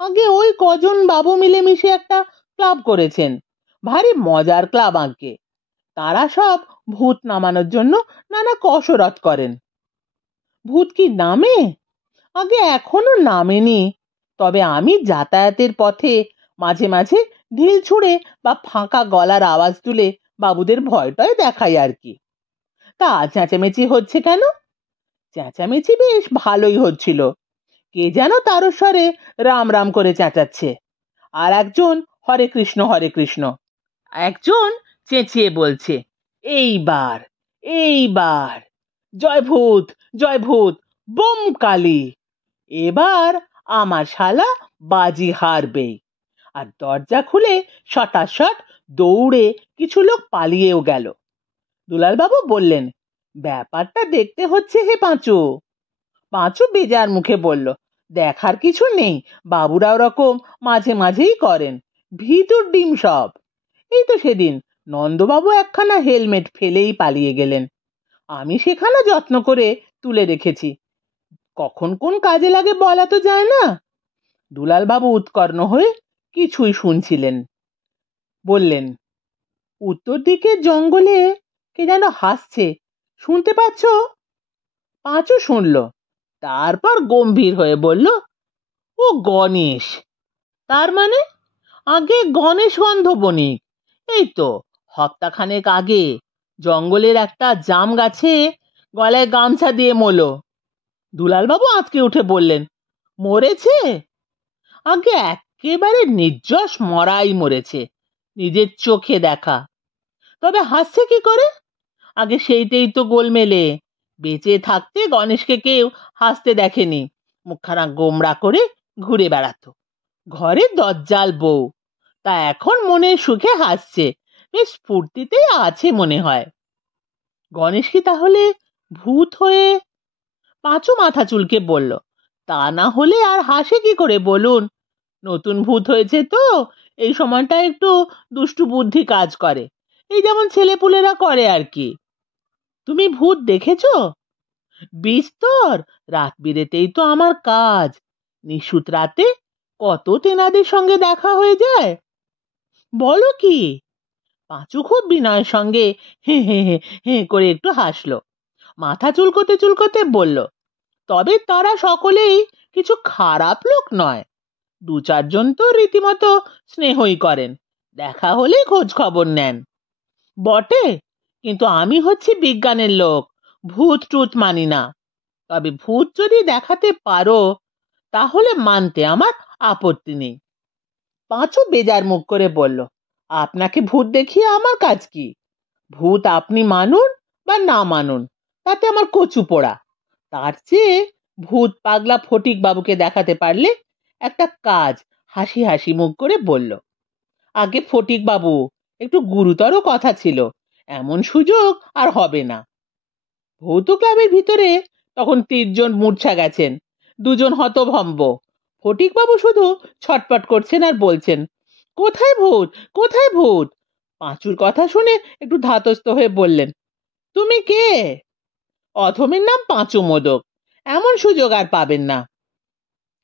আগে ওই কজন বাবু মিলেমিশে একটা ক্লাব করেছেন, ভারী মজার ক্লাব। আগে তারা সব ভূত নামানোর জন্য নানা কসরত করেন। ভূত কি নামে? আগে এখনো নামেনি, তবে আমি যাতায়াতের পথে মাঝে মাঝে ঢিল ছুঁড়ে বা ফাঁকা গলার আওয়াজ তুলে বাবুদের ভয়টাই দেখাই আর কি। তা চেঁচামেচি হচ্ছে কেন? চেঁচামেচি বেশ ভালোই হচ্ছিল। কে যেন তারস্বরে রাম রাম করে চেঁচাচ্ছে, আর একজন হরে কৃষ্ণ হরে কৃষ্ণ। একজন চেঁচিয়ে বলছে, এইবার এইবার, জয় ভূত জয় ভূত, বোম কালী। এবার আমার শালা বাজি হারবেই। আর দরজা খুলে শটাশট দৌড়ে কিছু লোক পালিয়েও গেল। দুলালবাবু বললেন, ব্যাপারটা দেখতে হচ্ছে হে পাঁচু। পাঁচু বেজার মুখে বলল, দেখার কিছু নেই, বাবুরা ওরকম মাঝে মাঝেই করেন, ভিতর ডিম সব। এই তো সেদিন নন্দবাবু একখানা হেলমেট ফেলেই পালিয়ে গেলেন, আমি সেখানা যত্ন করে তুলে রেখেছি। কখন কোন কাজে লাগে বলা তো যায় না। দুলালবাবু উৎকর্ণ হয়ে কিছুই শুনছিলেন। বললেন, উত্তর দিকের জঙ্গলে কে যেন হাসছে, শুনতে পাচ্ছ? পাঁচু শুনল, তারপর গম্ভীর হয়ে বলল, ও গণেশ। তার মানে? আগে গণেশ গন্ধ বণিক। এই তো হপ্তাখানেক আগে জঙ্গলের একটা জাম গাছে গলায় গামছা দিয়ে মলো। দুলালবাবু আঁতকে উঠে বললেন, মরেছে? আগে একেবারে নির্যশ মরাই মরেছে, নিজের চোখে দেখা। তবে হাসছে কি করে? আগে সেইটাই তো গোলমেলে। বেঁচে থাকতে গণেশকে কেউ হাসতে দেখেনি, মুখখানা গোমড়া করে ঘুরে বেড়াতো, ঘরে দজ্জাল বউ। তা এখন মনের সুখে হাসছে, বেশ ফুর্তিতেই আছে মনে হয়। গণেশ কি তাহলে ভূত হয়ে? পাঁচু মাথা চুলকে বলল, তা না হলে আর হাসে কি করে বলুন? নতুন ভূত হয়েছে তো, এই সময়টা একটু দুষ্টু বুদ্ধি কাজ করে, এই যেমন ছেলেপুলেরা করে আর কি। তুমি ভূত দেখেছো? বিস্তর, রাত বিরেতেই তো আমার কাজ। নিশুত রাতে কত তেনাদের সঙ্গে দেখা হয়ে যায়। বলো কি? পাঁচু খুব বিনয়ের সঙ্গে হে হে হে হে করে একটু হাসলো, মাথা চুলকোতে চুলকোতে বলল, তবে তারা সকলেই কিছু খারাপ লোক নয়। দু চারজন তো রীতিমতো স্নেহই করেন, দেখা হলে খোঁজ খবর নেন। বটে, কিন্তু আমি হচ্ছি বিজ্ঞানের লোক, ভূত টুত মানি না। তবে ভূত যদি দেখাতে পারো তাহলে মানতে আমার আপত্তি নেই। পাঁচু বেজার মুখ করে বলল, আপনাকে ভূত দেখিয়ে আমার কাজ কি? ভূত আপনি মানুন বা না মানুন তাতে আমার কচু পোড়া। তার চেয়ে ভূত পাগলা ফটিক বাবুকে দেখাতে পারলে একটা কাজ। হাসি হাসি মুখ করে বলল, আগে ফটিক বাবু, একটু গুরুতর কথা ছিল, এমন সুযোগ আর হবে না। ভৌত ক্লাবের ভিতরে তখন 3 জন মূর্ছা গেছেন, 2 জন হতভম্ব। ফটিক বাবু শুধু ছটপট করছেন আর বলছেন, কোথায় ভূত, কোথায় ভূত? পাঁচুর কথা শুনে একটু ধাতস্থ হয়ে বললেন, তুমি কে? অধমের নাম পাঁচু মোদক, এমন সুযোগ আর পাবেন না।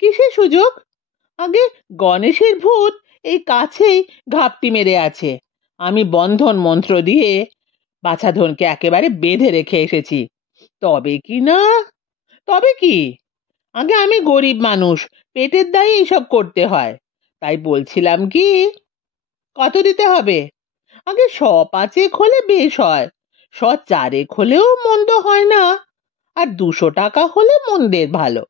কিসের সুযোগ? আগে গণেশের ভূত এই কাছেই ঘাপটি মেরে আছে। আমি বন্ধন মন্ত্র দিয়ে বাছাধনকে একেবারে বেঁধে রেখে এসেছি। তবে কি না, তবে কি, আগে আমি গরিব মানুষ, পেটের দায়ে এইসব করতে হয়। তাই বলছিলাম কি, কত দিতে হবে? আগে 100-5 হলে বেশ হয়, 100-4 হলেও মন্দ হয় না, আর 200 টাকা হলে মন্দের ভালো।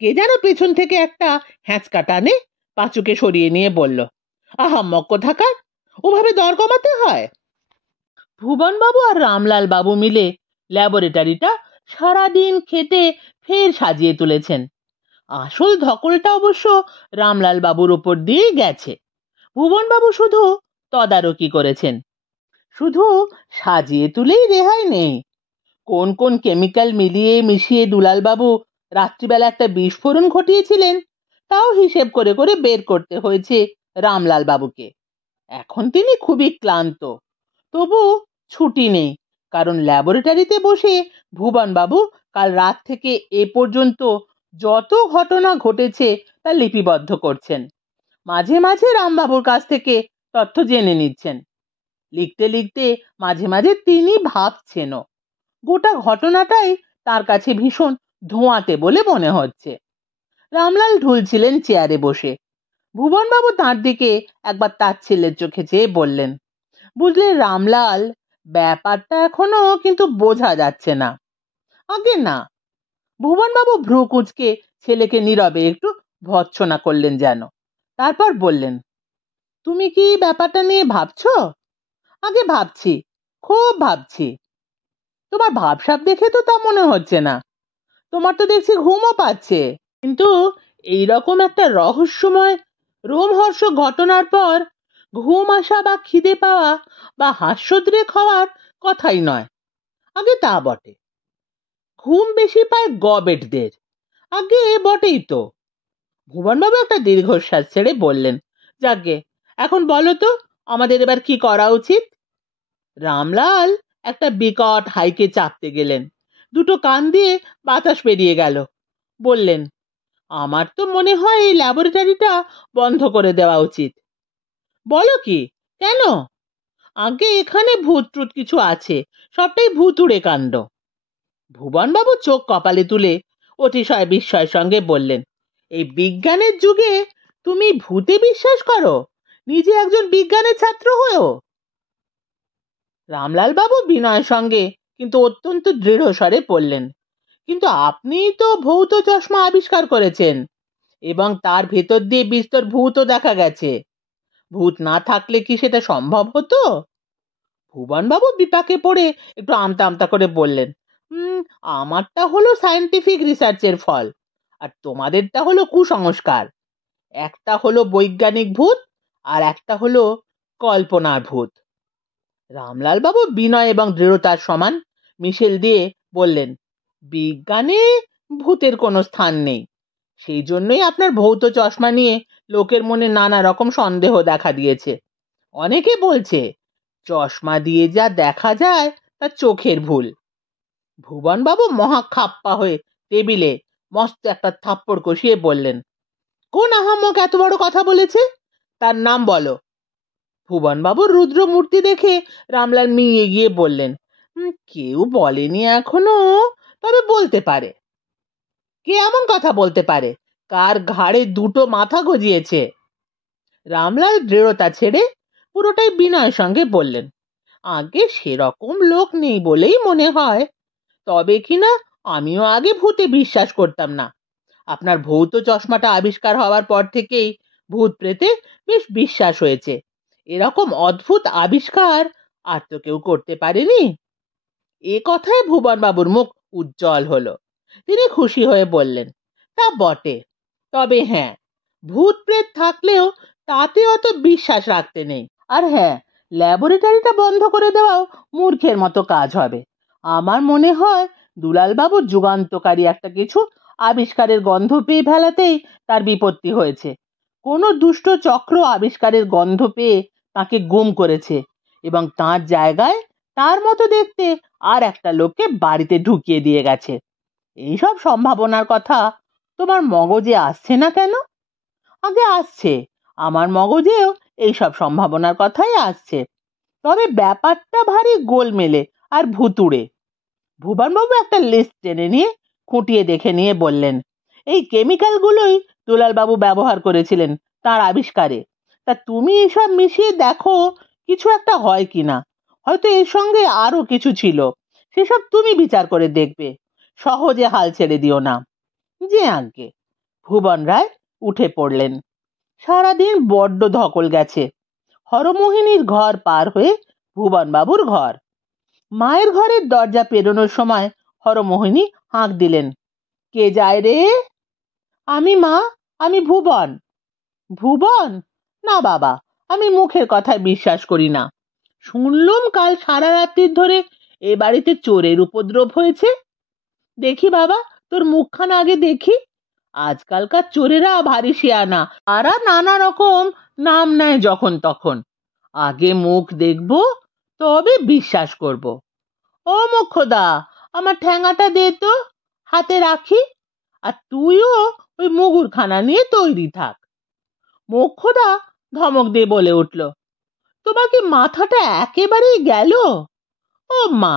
কে যেন পেছন থেকে একটা হ্যাঁচকা টানে পাঁচুকে সরিয়ে নিয়ে বলল, আহাম্মক কোথাকার, ওভাবে দর কমাতে হয়? ভুবন বাবু আর রামলাল বাবু মিলে ল্যাবরেটরিটা সারাদিন খেটে ফের সাজিয়ে তুলেছেন। আসল ধকলটা অবশ্য রামলাল বাবুর উপর দিয়ে গেছে। ভুবন বাবু শুধু তদারকি করেছেন। শুধু সাজিয়ে তুলেই রেহাই নেই। কোন কোন কেমিক্যাল মিলিয়ে মিশিয়ে দুলাল বাবু রাত্রিবেলা একটা বিস্ফোরণ ঘটিয়েছিলেন তাও হিসেব করে করে বের করতে হয়েছে রামলাল বাবুকে। এখন তিনি খুবই ক্লান্ত, তবু ছুটি নেই, কারণ ল্যাবরেটরিতে বসে ভুবন বাবু কাল রাত থেকে এ পর্যন্ত যত ঘটনা ঘটেছে তা লিপিবদ্ধ করছেন। মাঝে মাঝে রামবাবুর কাছ থেকে তথ্য জেনে নিচ্ছেন। লিখতে লিখতে মাঝে মাঝে তিনি ভাবছেনও। গোটা ঘটনাটাই তার কাছে ভীষণ ধোঁয়াটে বলে মনে হচ্ছে। রামলাল ঢুলছিলেন চেয়ারে বসে। ভুবনবাবু তার দিকে একবার তার ছেলের চোখে চেয়ে বললেন, বুঝলে রামলাল, ব্যাপারটা এখনো কিন্তু বোঝা যাচ্ছে না। আগে না। ভুবনবাবু ভ্রু কুঁচকে ছেলেকে নীরবে একটু ভর্ৎসনা করলেন যেন। তারপর বললেন, তুমি কি ব্যাপারটা নিয়ে ভাবছো? আগে ভাবছি, খুব ভাবছি। তোমার ভাবসাব দেখে তো তা মনে হচ্ছে না। তোমার তো দেখছি ঘুমও পাচ্ছে। কিন্তু এইরকম একটা রহস্যময় রোমহর্ষক ঘটনার পর ঘুম আসা বা খিদে পাওয়া বা হাস্যোদ্রেক হওয়ার কথাই নয়। আগে তা বটে। ঘুম বেশি পায় গবেটদের। আগে বটেই তো। ভুবনবাবু একটা দীর্ঘশ্বাস ছেড়ে বললেন, যাকগে, এখন বলো তো আমাদের এবার কি করা উচিত? রামলাল একটা বিকট হাইকে চাপতে গেলেন। দুটো কান দিয়ে বাতাস বেরিয়ে গেল। বললেন, আমার তো মনে হয় এই ল্যাবরেটরিটা বন্ধ করে দেওয়া উচিত। বলো কি, কেন? আগে এখানে ভূত ট্রুত কিছু আছে, সবটাই ভূতুড়ে কাণ্ড। ভুবনবাবু চোখ কপালে তুলে অতিশয় বিস্ময়ের সঙ্গে বললেন, এই বিজ্ঞানের যুগে তুমি ভূতে বিশ্বাস করো, নিজে একজন বিজ্ঞানের ছাত্র হয়েও? রামলাল বাবু বিনয়ের সঙ্গে কিন্তু অত্যন্ত দৃঢ় স্বরে বললেন, কিন্তু আপনিই তো ভৌত চশমা আবিষ্কার করেছেন, এবং তার ভেতর দিয়ে বিস্তর ভূতও দেখা গেছে। ভূত না থাকলে কি সেটা সম্ভব হতো? ভুবনবাবু বিপাকে পড়ে একটু আমতা আমতা করে বললেন, আমারটা হলো সায়েন্টিফিক রিসার্চের ফল, আর তোমাদেরটা হলো কুসংস্কার। একটা হলো বৈজ্ঞানিক ভূত, আর একটা হলো কল্পনার ভূত। রামলাল বাবু বিনয় এবং দৃঢ়তার সমান মিশেল দিয়ে বললেন, বিজ্ঞানে ভূতের কোনো স্থান নেই। সেই জন্যই আপনার ভৌত চশমা নিয়ে লোকের মনে নানা রকম সন্দেহ দেখা দিয়েছে। অনেকে বলছে চশমা দিয়ে যা দেখা যায় তা চোখের ভুল। ভুবনবাবু মহা খাপ্পা হয়ে টেবিলে মস্ত একটা থাপ্পড় কষিয়ে বললেন, কোন আহাম্মক এত বড় কথা বলেছে? তার নাম বলো। ভুবনবাবুর রুদ্র মূর্তি দেখে রামলাল মিয়ে গিয়ে বললেন, কেউ বলেনি এখনো, তবে বলতে পারে। কে এমন কথা বলতে পারে কার ঘাড়ে দুটো মাথা গজিয়েছে? রামলাল দৃঢ়তা ছেড়ে পুরোটাই বিনয়ের সঙ্গে বললেন, আগে সেরকম লোক নেই বলেই মনে হয়, তবে কিনা আমিও আগে ভূতে বিশ্বাস করতাম না। আপনার ভৌত চশমাটা আবিষ্কার হওয়ার পর থেকেই ভূত প্রেতে বেশ বিশ্বাস হয়েছে। এরকম অদ্ভুত আবিষ্কার আর তো কেউ করতে পারেনি। এ কথায় ভুবন বাবুর মুখ উজ্জ্বল হলো। তিনি খুশি হয়ে বললেন, তা বটে, তবে হ্যাঁ, ভূত প্রেত থাকলেও তাতে অত বিশ্বাস রাখতে নেই। আর হ্যাঁ, ল্যাবরেটরিটা বন্ধ করে দেওয়াও মূর্খের মতো কাজ হবে। আমার মনে হয় দুলালবাবু যুগান্তকারী একটা কিছু আবিষ্কারের গন্ধ পেয়ে ফেলাতেই তার বিপত্তি হয়েছে। কোনো দুষ্ট চক্র আবিষ্কারের গন্ধ পেয়ে তাকে গুম করেছে এবং তার জায়গায় তার মতো দেখতে আর একটা লোককে বাড়িতে ঢুকিয়ে দিয়ে গেছে। এইসব সম্ভাবনার কথা তোমার মগজে আসছে না কেন? আগে আসছে, আমার মগজেও এইসব সম্ভাবনার কথাই আসছে, তবে ব্যাপারটা ভারী গোলমেলে আর ভুতুড়ে। ভুবনবাবু একটা লিস্ট টেনে নিয়ে খুঁটিয়ে দেখে নিয়ে বললেন, এই কেমিক্যালগুলোই দুলালবাবু ব্যবহার করেছিলেন তার আবিষ্কারে। তা তুমি এসব মিশিয়ে দেখো কিছু একটা হয় কিনা। হয়তো এর সঙ্গে আরো কিছু ছিল, সেসব তুমি বিচার করে দেখবে। সহজে হাল ছেড়ে দিও না। যে আজ্ঞে। ভুবন রায় উঠে পড়লেন। সারাদিন বড্ড ধকল গেছে। হরমোহিনীর ঘর পার হয়ে ভুবন বাবুর ঘর। মায়ের ঘরের দরজা পেরোনোর সময় হরমোহিনী হাঁক দিলেন, কে যায় রে? আমি মা, আমি ভুবন। ভুবন? না বাবা, আমি মুখের কথায় বিশ্বাস করি না। শুনলুম কাল সারা রাত্রির ধরে এ বাড়িতে চোরের উপদ্রব হয়েছে। দেখি বাবা, তোর মুখখানা আগে দেখি। আজকালকার চোরেরা ভারী শিয়ানা, তারা নানা রকম নাম নেয় যখন তখন। আগে মুখ দেখবো, তবে বিশ্বাস করব। ও মোক্ষদা, আমার ঠ্যাঙাটা দে তো, হাতে রাখি। আর তুইও ওই মুগুরখানা নিয়ে তৈরি থাক। মোক্ষদা ধমক দিয়ে বলে উঠল, তোমার কি মাথাটা একেবারেই গেল? ও মা,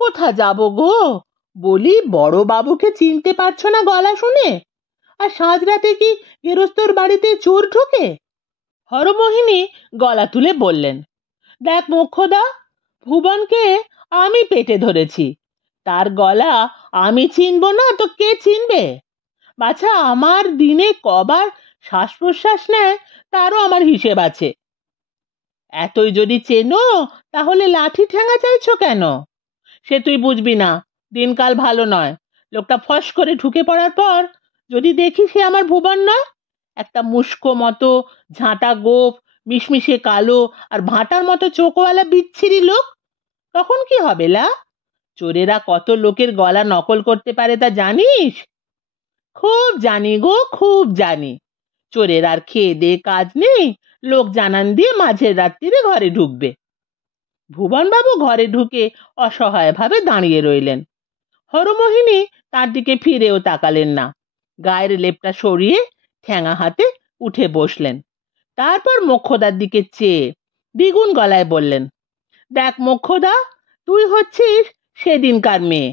কোথা যাব গো? বলি, বড় বাবুকে চিনতে পারছো না গলা শুনে? আর সাঁঝ রাতে কি গেরস্তর বাড়িতে চোর ঢোকে? হরমোহিনী গলা তুলে বললেন, দেখ মোক্ষদা, ভুবনকে আমি পেটে ধরেছি, তার গলা আমি চিনব না তো কে চিনবে? বাছা, আমার দিনে কবার শ্বাস প্রশ্বাস নেয় তারও আমার হিসেব আছে। এতই যদি চেনো, তাহলে লাঠি ঠ্যাঙা চাইছো কেন? সে তুই বুঝবি না, দিনকাল ভালো নয়। লোকটা ফস করে ঢুকে পড়ার পর যদি দেখি সে আমার ভুবন নয়, একটা মুস্কো মতো ঝাঁটা গোফ, মিশমিশে কালো আর ভাঁটার মতো চোখওয়ালা বিচ্ছিরি লোক, তখন কি হবে লা? চোরেরা কত লোকের গলা নকল করতে পারে তা জানিস? খুব জানি গো, খুব জানি। চোরের আর খেয়ে দে কাজ নেই, লোক জানান দিয়ে মাঝের রাত্রিরে ঘরে ঢুকবে। ভুবনবাবু ঘরে ঢুকে অসহায় ভাবে দাঁড়িয়ে রইলেন। হরমোহিনী তার দিকে ফিরেও তাকালেন না। গায়ের লেপটা সরিয়ে ঠ্যাঙা হাতে উঠে বসলেন। তারপর মোক্ষদার দিকে চেয়ে দ্বিগুণ গলায় বললেন, দেখ মোক্ষদা, তুই হচ্ছিস সেদিনকার মেয়ে।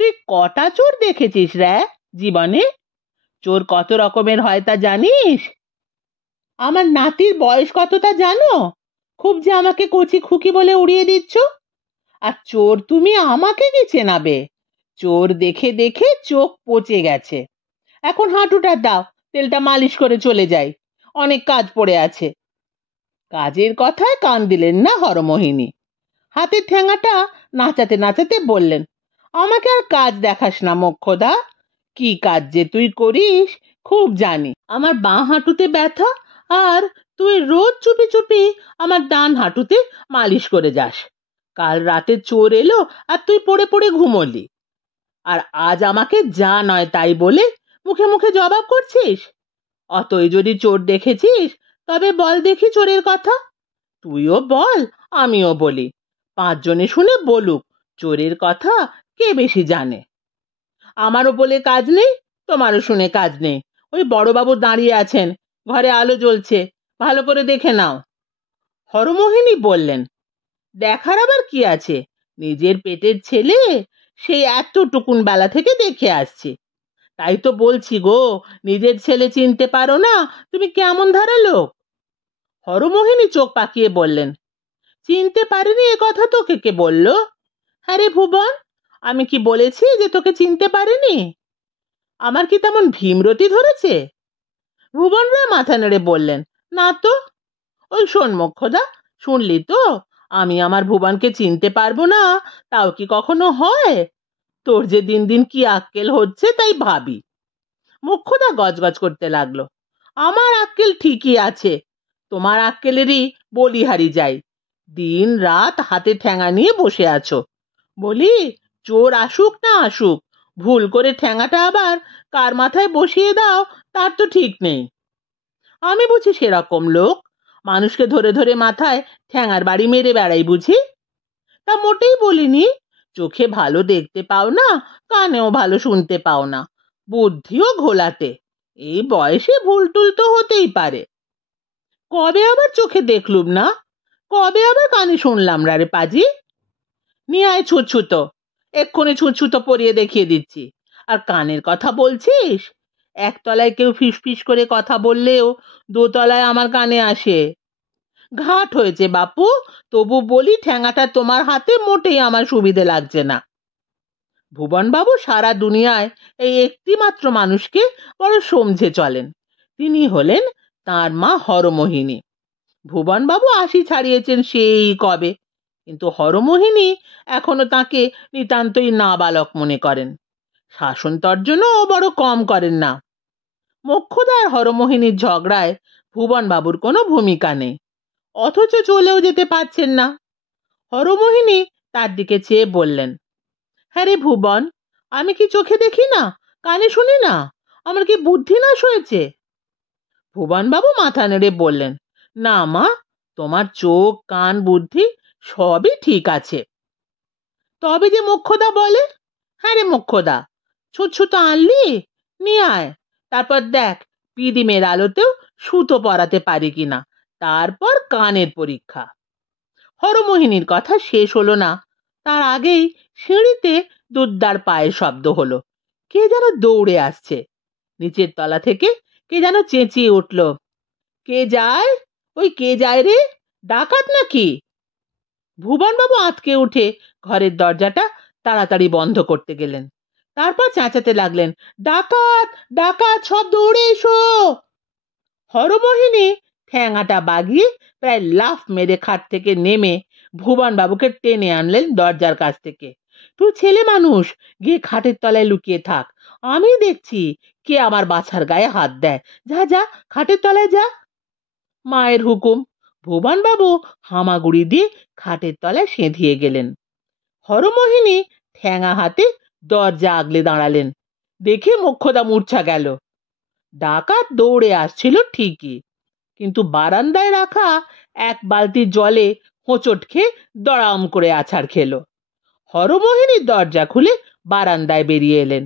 তুই কটা চোর দেখেছিস রে জীবনে? চোর কত রকমের হয় তা জানিস? আমার নাতির বয়স কত তা জানো? খুব যে আমাকে কচি খুকি বলে উড়িয়ে দিচ্ছ। আর চোর তুমি আমাকে কি চেনাবে? চোর দেখে দেখে চোখ পচে গেছে। এখন হাঁটুটা দাও, তেলটা মালিশ করে চলে যাই, অনেক কাজ পড়ে আছে। কাজের কথায় কান দিলেন না হরমোহিনী। হাতের ঠ্যাঙাটা নাচাতে নাচাতে বললেন, আমাকে আর কাজ দেখাস না মোক্ষদা। কি কাজ যে তুই করিস খুব জানি। আমার বাঁ হাঁটুতে ব্যথা, আর তুই রোজ চুপি চুপি আমার ডান হাঁটুতে মালিশ করে যাস। কাল রাতে চোর এলো আর তুই পড়ে পড়ে ঘুমোলি, আর আজ আমাকে যা নয় তাই বলে মুখে মুখে জবাব করছিস। অতই যদি চোর দেখেছিস, তবে বল দেখি চোরের কথা। তুইও বল, আমিও বলি, পাঁচজনে শুনে বলুক চোরের কথা কে বেশি জানে। আমারও বলে কাজ নেই, তোমারও শুনে কাজ নেই। ওই বড়বাবু দাঁড়িয়ে আছেন, ঘরে আলো জ্বলছে, ভালো করে দেখে নাও। হরমোহিনী বললেন, দেখার আবার কি আছে, নিজের পেটের ছেলে, সেই এতটুকুন বেলা থেকে দেখে আসছি। তাই তো বলছি গো, নিজের ছেলে চিনতে পারো না? তুমি কেমন ধারা লোক? হরমোহিনী চোখ পাকিয়ে বললেন, চিনতে পারিনি এ কথা তোকে কে বললো? হ্যাঁ রে ভুবন, আমি কি বলেছি যে তোকে চিনতে পারিনি? আমার কি তেমন ভীমরতি ধরেছে? ভুবন রায় মাথা নেড়ে বললেন, না তো। ওই শোন মোক্ষদা, শুনলি তো, আমি আমার ভুবনকে চিনতে পারবো না, তাও কি কখনো হয়? তোর যে দিন দিন কি আক্কেল হচ্ছে তাই ভাবি। মোক্ষদা গজগজ করতে লাগলো, আমার আক্কেল ঠিকই আছে, তোমার আক্কেলেরই বলিহারি যাই। দিন রাত হাতে ঠ্যাঙা নিয়ে বসে আছো। বলি, চোর আসুক না আসুক, ভুল করে ঠ্যাঙাটা আবার কার মাথায় বসিয়ে দাও তার তো ঠিক নেই। আমি বুঝি সেরকম লোক, মানুষকে ধরে ধরে মাথায় ঠ্যাঙার বাড়ি মেরে বেড়াই বুঝি? তা মোটেই বলিনি। চোখে ভালো দেখতে পাও না, কানেও ভালো শুনতে পাও না, বুদ্ধিও ঘোলাটে, এই বয়সে ভুল টুল তো হতেই পারে। কবে আবার চোখে দেখলুম না, কবে আবার কানে শুনলাম না রে পাজি? নিয়ে আয় ছুঁচছুতো, এক্ষুনি ছুঁচছুতো পরিয়ে দেখিয়ে দিচ্ছি। আর কানের কথা বলছিস? একতলায় কেউ ফিস ফিস করে কথা বললেও দোতলায় আমার কানে আসে। ঘাট হয়েছে বাপু, তবু বলি ঠ্যাঙাটা তোমার হাতে মোটেই আমার সুবিধে লাগছে না। ভুবনবাবু সারা দুনিয়ায় এই একটি মাত্র মানুষকে বড় সমঝে চলেন, তিনি হলেন তাঁর মা হরমোহিনী। ভুবনবাবু ৮০ ছাড়িয়েছেন সেই কবে, কিন্তু হরমোহিনী এখনো তাকে নিতান্তই নাবালক মনে করেন। শাসন তর্জনও বড় কম করেন না। মোক্ষদা আর হরমোহিনীর ঝগড়ায় ভুবনবাবুর কোনো ভূমিকা নেই, অথচ চলেও যেতে পারছেন না। হরমোহিনী তার দিকে চেয়ে বললেন, হ্যাঁ রে ভুবন, আমি কি চোখে দেখি না, কানে শুনি না? আমার কি বুদ্ধি নাশ হয়েছে? ভুবনবাবু মাথা নেড়ে বললেন, না মা, তোমার চোখ কান বুদ্ধি সবই ঠিক আছে। তবে যে মোক্ষদা বলে, হ্যাঁ রে মোক্ষদা, ছুঁচছুতো আনলি? নিয়ে আয়, তারপর দেখ পিদিমের আলোতেও সুতো পরাতে পারি কিনা, তারপর কানের পরীক্ষা। হরমোহিনীর কথা শেষ হলো না, তার আগেই সিঁড়িতে দুধদার পায়ের শব্দ হলো। কে যেন দৌড়ে আসছে। নিচের তলা থেকে কে যেন চেঁচিয়ে উঠল, কে যায়? ওই কে যায় রে? ডাকাত নাকি? ভুবনবাবু আঁতকে উঠে ঘরের দরজাটা তাড়াতাড়ি বন্ধ করতে গেলেন। তারপর চেঁচাতে লাগলেন, ডাকাত, ডাকাত, সব দৌড়ে এসো। হরমোহিনী ঠ্যাঙাটা বাগিয়ে প্রায় লাফ মেরে খাট থেকে নেমে ভুবনবাবুকে টেনে আনলেন দরজার কাছ থেকে। তুই ছেলে মানুষ, গিয়ে খাটের তলায় লুকিয়ে থাক, আমি দেখছি কে আমার বাছার গায়ে হাত দেয়। যা যা, খাটের তলায় যা। মায়ের হুকুম। ভুবনবাবু হামাগুড়ি দিয়ে খাটের তলায় সেঁধিয়ে গেলেন। হরমোহিনী ঠ্যাঙা হাতে দরজা আগলে দাঁড়ালেন। দেখে মোক্ষদা মূর্ছা গেল। ডাকাত দৌড়ে আসছিল ঠিকই, কিন্তু বারান্দায় রাখা এক বালতি জলে হোঁচট খেয়ে দড়াম করে আছাড় খেলো। হরমোহিনী দরজা খুলে বারান্দায় বেরিয়ে এলেন।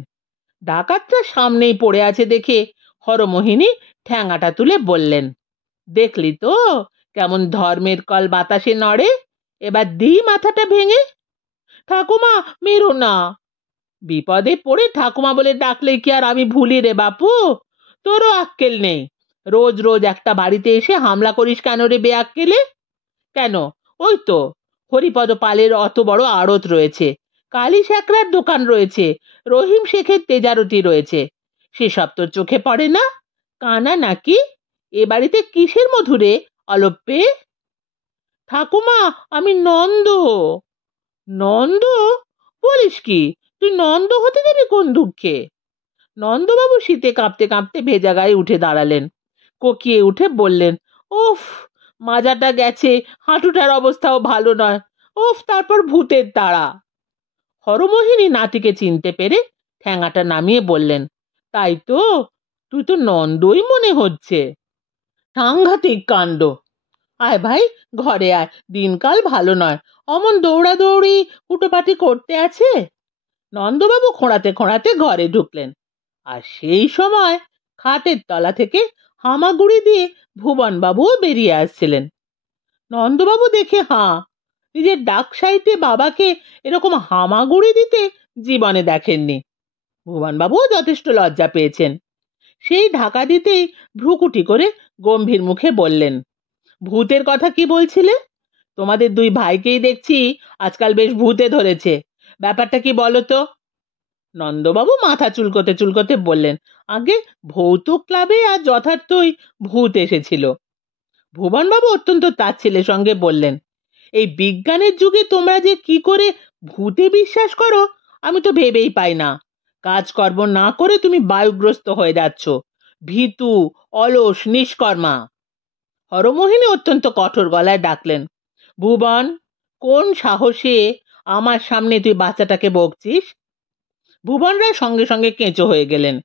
ডাকাতটা সামনেই পড়ে আছে দেখে হরমোহিনী ঠ্যাঙাটা তুলে বললেন, দেখলি তো কেমন ধর্মের কল বাতাসে নড়ে, এবার দিই মাথাটা ভেঙে। ঠাকুমা, মেরো না। বিপদে পড়ে ঠাকুমা বলে ডাকলে কি আর আমি ভুলি রে বাপু? তোরও আক্কেল নেই, রোজ রোজ একটা বাড়িতে এসে হামলা করিস কেন রে বেআক্কেলে? কেন, ওই তো হরিপদ পালের অত বড় আড়ত রয়েছে, কালী শ্যাকরার দোকান রয়েছে, রহিম শেখের তেজারতি রয়েছে, সেসব তোর চোখে পড়ে না? কানা নাকি? এ বাড়িতে কিসের মধুরে অলপ্পে? ঠাকুমা, আমি নন্দ। নন্দ? বলিস কি, তুই নন্দ হতে যাবি কোন দুঃখে? নন্দবাবু শীতে কাঁপতে কাঁপতে ভেজা গায়ে উঠে দাঁড়ালেন, কোকিয়ে উঠে বললেন, উফ, মাজাটা গেছে, হাঁটুটার অবস্থাও ভালো নয়, উফ, তারপর ভূতের তাড়া। হরমোহিনী নাতিকে চিনতে পেরে ঠ্যাঙাটা নামিয়ে বললেন, তাই তো, তুই তো নন্দই মনে হচ্ছে। সাংঘাতিক কাণ্ড। আয় ভাই, ঘরে আয়, দিনকাল ভালো নয়, অমন দৌড়াদৌড়ি হুটোপাটি করতে আছে। নন্দবাবু খোঁড়াতে খোঁড়াতে ঘরে ঢুকলেন, আর সেই সময় খাটের তলা থেকে হামাগুড়ি দিয়ে ভুবনবাবুও বেরিয়ে আসছিলেন। নন্দবাবু দেখে হাঁ, নিজের ডাকসাইতে বাবাকে এরকম হামাগুড়ি দিতে জীবনে দেখেননি। ভুবনবাবুও যথেষ্ট লজ্জা পেয়েছেন। সেই ঢাকা দিতেই ভ্রুকুটি করে গম্ভীর মুখে বললেন, ভূতের কথা কি বলছিলে? তোমাদের দুই ভাইকেই দেখছি আজকাল বেশ ভূতে ধরেছে, ব্যাপারটা কি বলো তো? নন্দবাবু মাথা চুলকোতে চুলকোতে বললেন, আগে ভৌতুক ক্লাবে আজ যথার্থই ভূত এসেছিল। ভুবনবাবু অত্যন্ত তাচ্ছিল্যের সঙ্গে বললেন, এই বিজ্ঞানের যুগে তোমরা যে কি করে ভূতে বিশ্বাস করো আমি তো ভেবেই পাই না। কাজকর্ম না করে তুমি বায়ুগ্রস্ত হয়ে যাচ্ছ, ভীতু, অলস, নিষ্কর্মা। হরমোহিনী অত্যন্ত কঠোর গলায় ডাকলেন, ভুবন, কোন সাহসে আমার সামনে তুই বাচ্চাটাকে বকছিস? ভুবন রায় সঙ্গে সঙ্গে কেঁচো হয়ে গেলেন।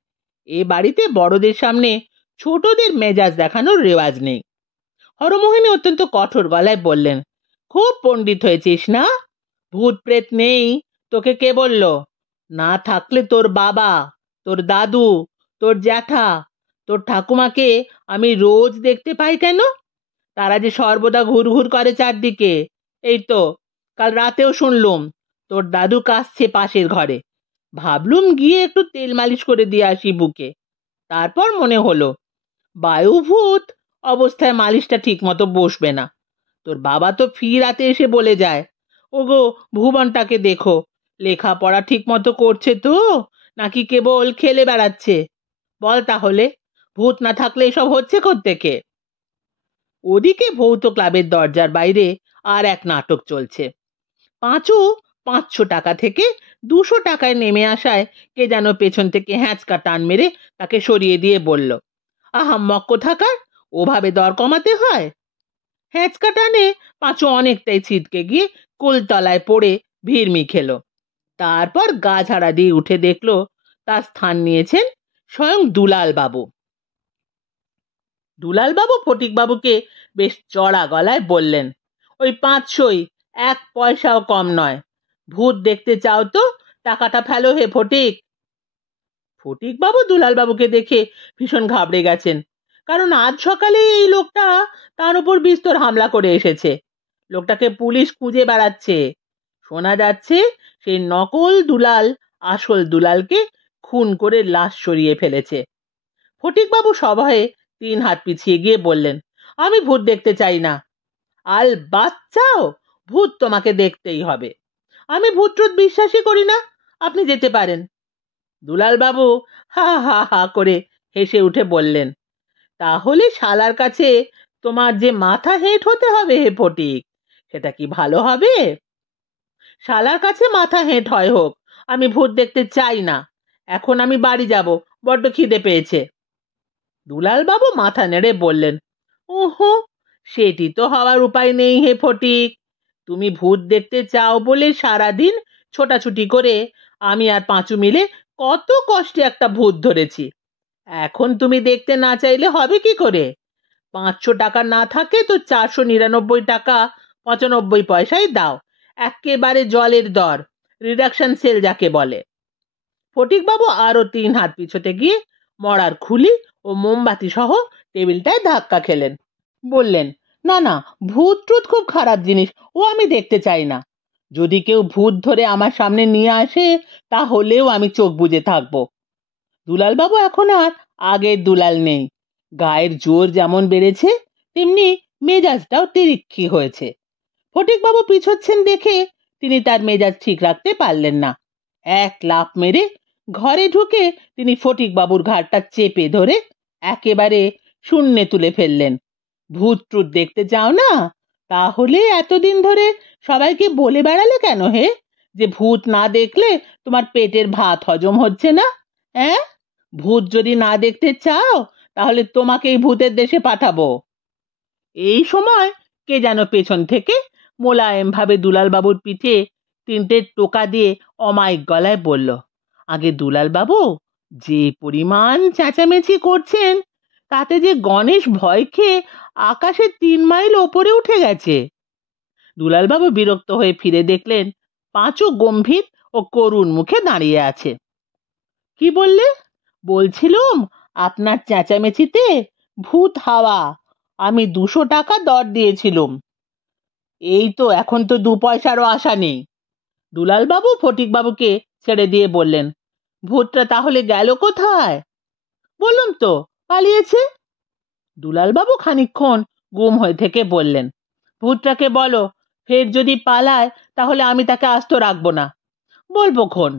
এ বাড়িতে বড়দের সামনে ছোটদের মেজাজ দেখানোর রেওয়াজ নেই। হরমোহিনী অত্যন্ত কঠোর গলায় বললেন, খুব পণ্ডিত হয়েছিস না? ভূত প্রেত নেই তোকে কে বলল? না থাকলে তোর বাবা, তোর দাদু, তোর জ্যাঠা, তোর ঠাকুমাকে আমি রোজ দেখতে পাই কেন? তারা যে সর্বদা ঘুরঘুর করে চারদিকে। এই তো কাল রাতেও শুনলুম তোর দাদু কাশছে পাশের ঘরে। ভাবলুম গিয়ে একটু তেল মালিশ করে দিয়ে আসি বুকে। তারপর মনে হলো বায়ুভূত অবস্থায় মালিশটা ঠিক মতো বসবে না। তোর বাবা তো ফি রাতে এসে বলে যায়, ওগো ভুবনটাকে দেখো, লেখাপড়া ঠিক মতো করছে তো নাকি কেবল খেলে বেড়াচ্ছে? বল তাহলে, ভূত না থাকলে এসব হচ্ছে কোত্থেকে? ওদিকে ভৌত ক্লাবের দরজার বাইরে আর এক নাটক চলছে। পাঁচু 500 টাকা থেকে 200 টাকায় নেমে আসায় কে যেন পেছন থেকে হ্যাঁচকা টান মেরে তাকে সরিয়ে দিয়ে বলল, আহাম্মক কোথাকার, ওভাবে দর কমাতে হয়? হ্যাঁচকা টানে পাঁচু অনেকটাই ছিটকে গিয়ে কোলতলায় পড়ে ভিড়মি খেলো। তারপর গা ঝাড়া দিয়ে উঠে দেখলো তার স্থান নিয়েছেন স্বয়ং দুলাল বাবু। দুলাল বাবু ফটিক বাবুকে বেশ চড়া গলায় বললেন, ওই 500ই, 1 পয়সাও কম নয়। ভূত দেখতে চাও তো টাকাটা ফেলো হে ফটিক। ফটিক বাবু দুলাল বাবুকে দেখে ভীষণ ঘাবড়ে গেছেন, কারণ আজ সকালে এই লোকটা তার উপর বিস্তর হামলা করে এসেছে। লোকটাকে পুলিশ খুঁজে বেড়াচ্ছে। শোনা যাচ্ছে সেই নকল দুলাল আসল দুলালকে খুন করে লাশ সরিয়ে ফেলেছে। ফটিক বাবু সভয়ে 3 হাত পিছিয়ে গিয়ে বললেন, আমি ভূত দেখতে চাই না। আল বাচ্চাও, ভূত তোমাকে দেখতেই হবে। আমি ভূত ট্রুত বিশ্বাসই করি না, আপনি যেতে পারেন। দুলাল বাবু হা হা হা করে হেসে উঠে বললেন, তাহলে শালার কাছে তোমার যে মাথা হেঁট হতে হবে হে ফটিক, সেটা কি ভালো হবে? শালার কাছে মাথা হেঁট হয় হোক, আমি ভূত দেখতে চাই না। এখন আমি বাড়ি যাব, বড্ড খিদে পেয়েছে। দুলাল বাবু মাথা নেড়ে বললেন, ওহো, সেটি তো হওয়ার উপায় নেই হে ফটিক। তুমি ভূত দেখতে চাও বলে সারাদিন ছোটাছুটি করে আমি আর পাঁচু মিলে কত কষ্টে একটা ভূত ধরেছি। এখন তুমি দেখতে না চাইলে হবে কি করে? 500 টাকা না থাকে তো 499 টাকা 95 পয়সায় দাও, একেবারে জলের দর, রিডাকশন সেল যাকে বলে। ফটিকবাবু আরো 3 হাত পিছোতে গিয়ে মরার খুলি ও মোমবাতি সহ টেবিলটায় ধাক্কা খেলেন। বললেন, না না, ভূত ট্রুত খুব খারাপ জিনিস, ও আমি দেখতে চাই না। যদি কেউ ভূত ধরে আমার সামনে নিয়ে আসে তাহলেও আমি চোখ বুজে থাকবো। দুলালবাবু এখন আর আগের দুলাল নেই। গায়ের জোর যেমন বেড়েছে তেমনি মেজাজটাও তিরিক্ষি হয়েছে। ফটিকবাবু পিছোচ্ছেন দেখে তিনি তার মেজাজ ঠিক রাখতে পারলেন না। এক লাফ মেরে ঘরে ঢুকে তিনি ফটিকবাবুর ঘাড়টা চেপে ধরে একেবারে শূন্যে তুলে ফেললেন। ভূত ট্রুত দেখতে চাও না? তাহলে এতদিন ধরে সবাইকে বলে বেড়ালে কেন হে, যে ভূত না দেখলে তোমার পেটের ভাত হজম হচ্ছে না? হ্যাঁ, ভূত যদি না দেখতে চাও তাহলে তোমাকেই ভূতের দেশে পাঠাবো। এই সময় কে যেন পেছন থেকে মোলায়েম ভাবে দুলাল বাবুর পিঠে 3টে টোকা দিয়ে অমায়িক গলায় বলল, আগে দুলাল বাবু, যে পরিমাণ চেঁচামেচি করছেন তাতে যে গণেশ ভয় খেয়ে আকাশে 3 মাইল ওপরে উঠে গেছে। দুলাল বাবু বিরক্ত হয়ে ফিরে দেখলেন পাঁচু গম্ভীর ও করুণ মুখে দাঁড়িয়ে আছে। কি বললে? বলছিলুম আপনার চেঁচামেচিতে ভূত হাওয়া। আমি 200 টাকা দর দিয়েছিলুম। এই তো এখন তো 2 পয়সারও আশা নেই। দুলাল বাবু ফটিক বাবুকে ছেড়ে দিয়ে বললেন, ভূতটা তাহলে গেল কোথায়? বলুন তো, পালিয়েছে। দুলালবাবু খানিকক্ষণ গুম হয়ে থেকে বললেন, ভূতটাকে বলো ফের যদি পালায় তাহলে আমি তাকে আস্ত রাখবো না, বলবো খন।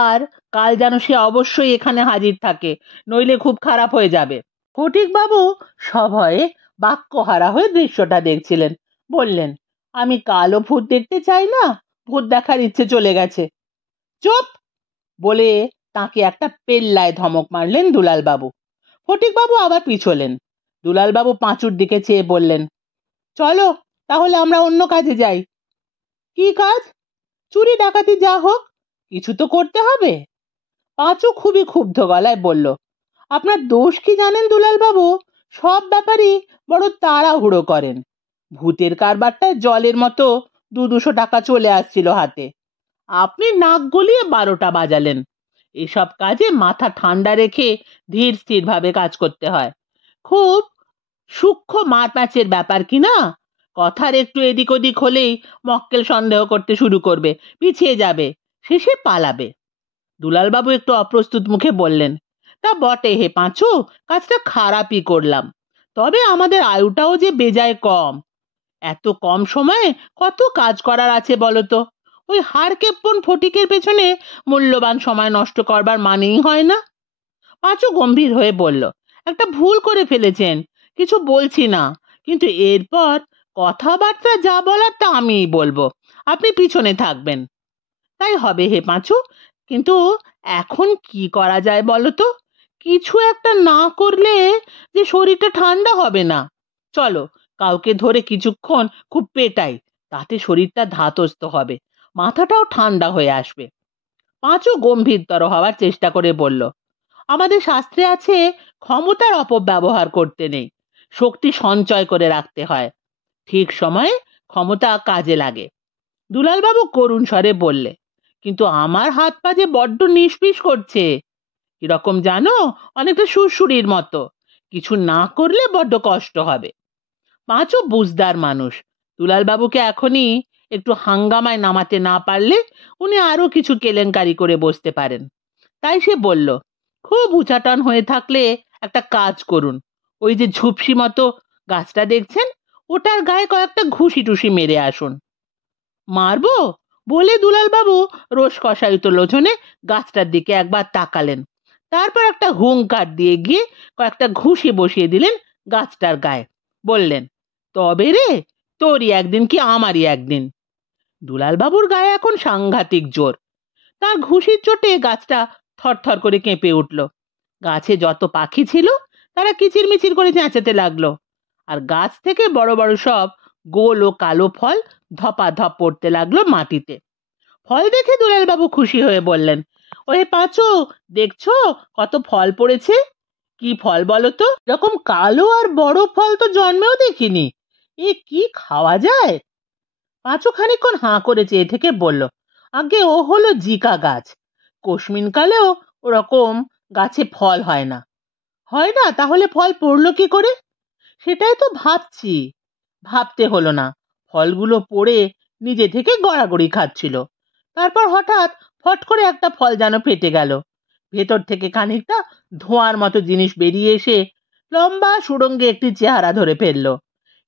আর কাল যেন সে অবশ্যই এখানে হাজির থাকে, নইলে খুব খারাপ হয়ে যাবে। ফটিক বাবু সভয়ে বাক্যহারা হয়ে দৃশ্যটা দেখছিলেন। বললেন, আমি কালো ভূত দেখতে চাই না, ভূত দেখার ইচ্ছে চলে গেছে। চুপ বলে তাকে একটা পেল্লায় ধমক মারলেন দুলালবাবু। ফটিক বাবু আবার পিছলেন। দুলালবাবু পাঁচুর দিকে চেয়ে বললেন, চলো তাহলে আমরা অন্য কাজে যাই। কি কাজ? চুরি ডাকাতি যা হোক, কিছু তো করতে হবে। পাঁচু খুবই ক্ষুব্ধ গলায় বলল, আপনার দোষ কি জানেন দুলালবাবু? সব ব্যাপারই বড় তাড়াহুড়ো করেন। ভূতের কারবারটায় জলের মতো 200 টাকা চলে আসছিল হাতে, আপনি নাক গলিয়ে 12টা বাজালেন। এসব কাজে মাথা ঠান্ডা রেখে ধীর স্থির ভাবে কাজ করতে হয়। খুব সূক্ষ্ম মারপ্যাচের ব্যাপার কি না? কথার একটু এদিক ওদিক হলেই মক্কেল সন্দেহ করতে শুরু করবে, পিছিয়ে যাবে, শেষে পালাবে। দুলালবাবু একটু অপ্রস্তুত মুখে বললেন, তা বটে হে পাঁচু, কাজটা খারাপই করলাম, তবে আমাদের আয়ুটাও যে বেজায় কম। এত কম সময়ে কত কাজ করার আছে বলতো? ওই হাড় কেপ্পন ফটিকের পেছনে মূল্যবান সময় নষ্ট করবার মানেই হয় না। পাঁচু গম্ভীর হয়ে বলল, একটা ভুল করে ফেলেছেন, কিছু বলছি না, কিন্তু এরপর কথাবার্তা যা বলার তা আমিই বলবো, আপনি পিছনে থাকবেন। তাই হবে হে পাঁচু, কিন্তু এখন কি করা যায় বলো তো? কিছু একটা না করলে যে শরীরটা ঠান্ডা হবে না। চলো কাউকে ধরে কিছুক্ষণ খুব পেটাই, তাতে শরীরটা ধাতস্থ হবে, মাথাটাও ঠান্ডা হয়ে আসবে। পাঁচু গম্ভীরতর হওয়ার চেষ্টা করে বলল, আমাদের শাস্ত্রে আছে ক্ষমতার অপব্যবহার করতে নেই, শক্তি সঞ্চয় করে রাখতে হয়, ঠিক সময়ে ক্ষমতা কাজে লাগে। দুলালবাবু করুণ স্বরে বললে, কিন্তু আমার হাত পা যে বড্ড নিষ্পিস করছে, কিরকম জানো, অনেকটা সুড়সুড়ির মতো, কিছু না করলে বড্ড কষ্ট হবে। পাঁচও বুঝদার মানুষ, দুলালবাবুকে এখনই একটু হাঙ্গামায় নামাতে না পারলে উনি আরো কিছু কেলেঙ্কারি করে বসতে পারেন। তাই সে বলল, খুব উচাটন হয়ে থাকলে একটা কাজ করুন, ওই যে ঝুপসি মতো গাছটা দেখছেন, ওটার গায়ে কয়েকটা ঘুষি টুসি মেরে আসুন। মারবো বলে দুলালবাবু রোষ কষায়িত লোচনে গাছটার দিকে একবার তাকালেন, তারপর একটা হুঙ্কার দিয়ে গিয়ে কয়েকটা ঘুষি বসিয়ে দিলেন গাছটার গায়ে। বললেন, তবে রে, তোরই একদিন কি আমারই একদিন। দুলালবাবুর গায়ে এখন সাংঘাতিক জোর, তার ঘুষির চোটে গাছটা থরথর করে কেঁপে উঠল। গাছে যত পাখি ছিল তারা কিচিরমিচির করে চেঁচাতে লাগলো, আর গাছ থেকে বড় বড় সব গোল ও কালো ফল ধপাধপ পড়তে লাগলো মাটিতে। ফল দেখে দুলালবাবু খুশি হয়ে বললেন, ওরে পাঁচু, দেখছো কত ফল পড়েছে? কি ফল বলো তো? এরকম কালো আর বড় ফল তো জন্মেও দেখিনি, এ কি খাওয়া যায়? পাঁচু খানিকক্ষণ হাঁ করে চেয়ে থেকে বলল, আগে ও হলো জিকা গাছ, কোশমিন কালেও ওরকম গাছে ফল হয় না। হয় না? তাহলে ফল পড়লো কি করে? সেটাই তো ভাবছি। ভাবতে হলো না, ফলগুলো পড়ে নিজে থেকে গড়াগড়ি খাচ্ছিল, তারপর হঠাৎ ফট করে একটা ফল যেন ফেটে গেল, ভেতর থেকে খানিকটা ধোঁয়ার মতো জিনিস বেরিয়ে এসে লম্বা সুড়ঙ্গে একটি চেহারা ধরে ফেললো।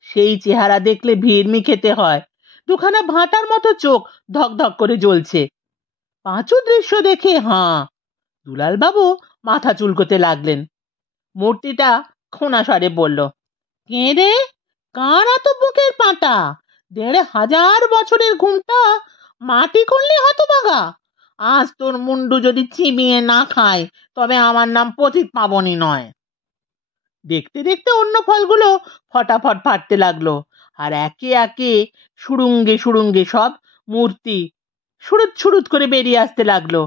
সেই চেহারা দেখলে ভিড়মি খেতে হয়, দুখানা ভাঁটার মতো চোখ ধক ধক করে জ্বলছে। পাঁচু দৃশ্য দেখে হাঁ। দুলালবাবু মাথা চুলকোতে লাগলেন। মূর্তিটা খোনা স্বরে বলল, কে রে, কার এত বুকের পাটা? 1500 বছরের ঘুমটা মাটি করলে হতভাগা। আজ তোর মুন্ডু যদি চিবিয়ে না খায় তবে আমার নাম পতিত পাবনী নয়। দেখতে দেখতে অন্য ফলগুলো ফটাফট ফাটতে লাগলো, আর একে একে সুড়ুঙ্গে সুড়ুঙ্গে সব মূর্তি সুড়ুত সুড়ুত করে বেরিয়ে আসতে লাগলো।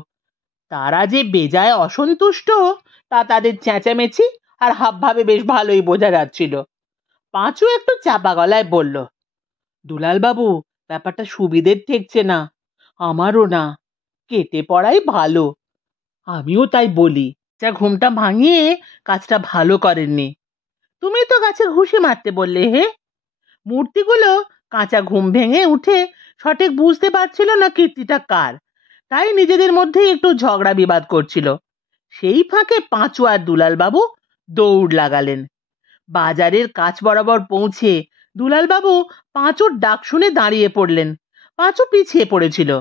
তারা যে বেজায় অসন্তুষ্ট তা তাদের চেঁচামেচি আর হাবভাবে বেশ ভালোই বোঝা যাচ্ছিল। পাঁচু একটু চাপা গলায় বলল, দুলালবাবু, ব্যাপারটা সুবিধের ঠেকছে না, আমারও না, কেটে পড়াই ভালো। আমিও তাই বলি, যা ঘুমটা ভাঙিয়ে কাজটা ভালো করেননি। তুমি তো গাছে ঘুষি মারতে বললে হে। মূর্তিগুলো কাঁচা ঘুম ভেঙে উঠে সঠিক বুঝতে পারছিল না কীর্তিটা কার, তাই নিজেদের মধ্যেই একটু ঝগড়া বিবাদ করছিল। সেই ফাঁকে পাঁচু আর দুলাল বাবু দৌড় লাগালেন। বাজারের কাছ বরাবর পৌঁছে দুলাল বাবু পাঁচুর ডাক শুনে দাঁড়িয়ে পড়লেন। পাঁচু পিছিয়ে পড়েছিল।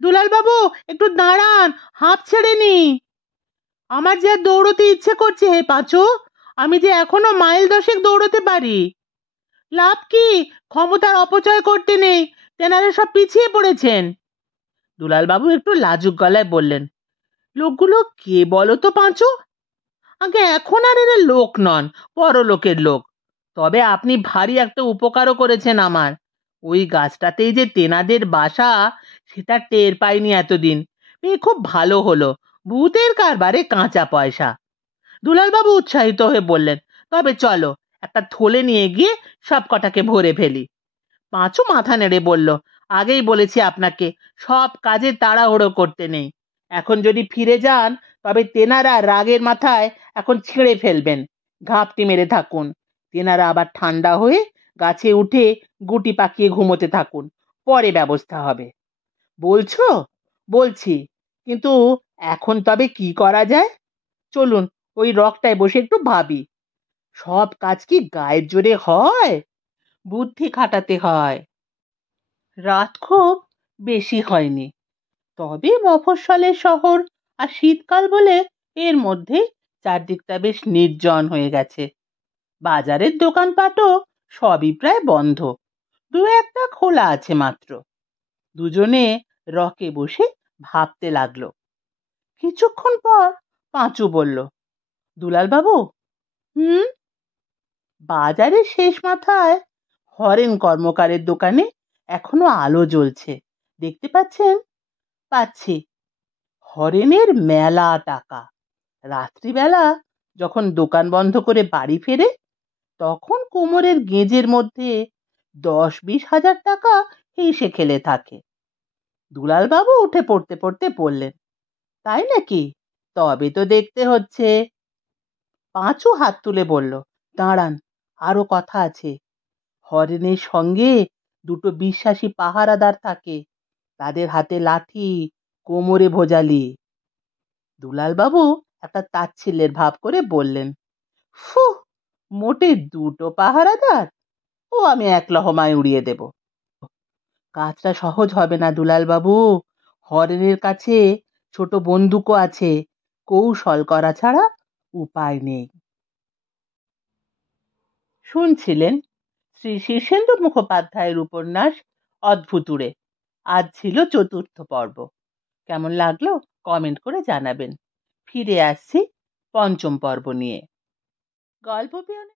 দুলাল বাবু, একটু দাঁড়ান, হাঁপ ছেড়ে নি। আমার যে আর দৌড়তে ইচ্ছে করছে হে পাঁচু, আমি যে এখনো মাইল 10 দৌড়তে পারি। লাভ কি? ক্ষমতার অপচয় করতে নেই, তেনারা সব পিছিয়ে পড়েছেন। দুলাল বাবু একটু লাজুক গলায় বললেন, লোকগুলো কে বলো তো পাঁচু? আগে এখন আর এরা লোক নন, পরলোকের লোক। তবে আপনি ভারী একটা উপকারও করেছেন আমার। ওই গাছটাতেই যে তেনাদের বাসা, সেটা টের পাইনি এতদিন। পেয়ে খুব ভালো হলো। ভূতের কারবারে কাঁচা পয়সা। দুলালবাবু উৎসাহিত হয়ে বললেন, তবে চলো একটা থলে নিয়ে গিয়ে সব কটাকে ভরে ফেলি। পাঁচু মাথা নেড়ে বলল, আগেই বলেছি আপনাকে, সব কাজে তাড়াহুড়ো করতে নেই। এখন যদি ফিরে যান, তবে তেনারা রাগের মাথায় এখন ছিঁড়ে ফেলবেন। ঘাপটি মেরে থাকুন। তেনারা আবার ঠান্ডা হয়ে গাছে উঠে গুটি পাকিয়ে ঘুমোতে থাকুন। পরে ব্যবস্থা হবে। বলছো? বলছি, কিন্তু এখন তবে কি করা যায়? চলুন ওই রকটায় বসে একটু ভাবি। সব কাজ কি গায়ের জোরে হয়? বুদ্ধি খাটাতে হয়। রাত খুব বেশি হয়নি, তবে মফস্বলের শহর আর শীতকাল বলে এর মধ্যে চারদিকটা বেশ নির্জন হয়ে গেছে। বাজারের দোকানপাটও সবই প্রায় বন্ধ, দু একটা খোলা আছে মাত্র। দুজনে রকে বসে ভাবতে লাগলো। কিছুক্ষণ পর পাঁচু বলল, দুলাল বাবু, হুম? বাজারের শেষ মাথায় হরেন কর্মকারের দোকানে এখনো আলো জ্বলছে, দেখতে পাচ্ছেন? পাচ্ছি। হরেনের মেলা টাকা। রাত্রিবেলা যখন দোকান বন্ধ করে বাড়ি ফেরে, তখন কোমরের গেঁজের মধ্যে 10-20 হাজার টাকা হেসে খেলে থাকে। দুলাল বাবু উঠে পড়তে পড়তে বললেন, তাই নাকি? তবে তো দেখতে হচ্ছে। পাঁচু হাত তুলে বলল, দাঁড়ান, আরো কথা আছে। হরেনের সঙ্গে দুটো বিশ্বাসী পাহারাদার থাকে, তাদের হাতে লাঠি, কোমরে ভোজালি। দুলাল বাবু একটা তাচ্ছিল্যের ভাব করে বললেন, ফু, মোটে দুটো পাহারাদার? ও আমি এক লহমায় উড়িয়ে দেব। কাজটা সহজ হবে না দুলাল বাবু। হরেনের কাছে ছোট বন্দুকও আছে, কৌশল করা ছাড়া উপায় নেই। শুনছিলেন শ্রী শীর্ষেন্দু মুখোপাধ্যায়ের উপন্যাস অদ্ভুতুড়ে। আজ ছিল 4র্থ পর্ব। কেমন লাগলো কমেন্ট করে জানাবেন। ফিরে আসছি 5ম পর্ব নিয়ে। গল্প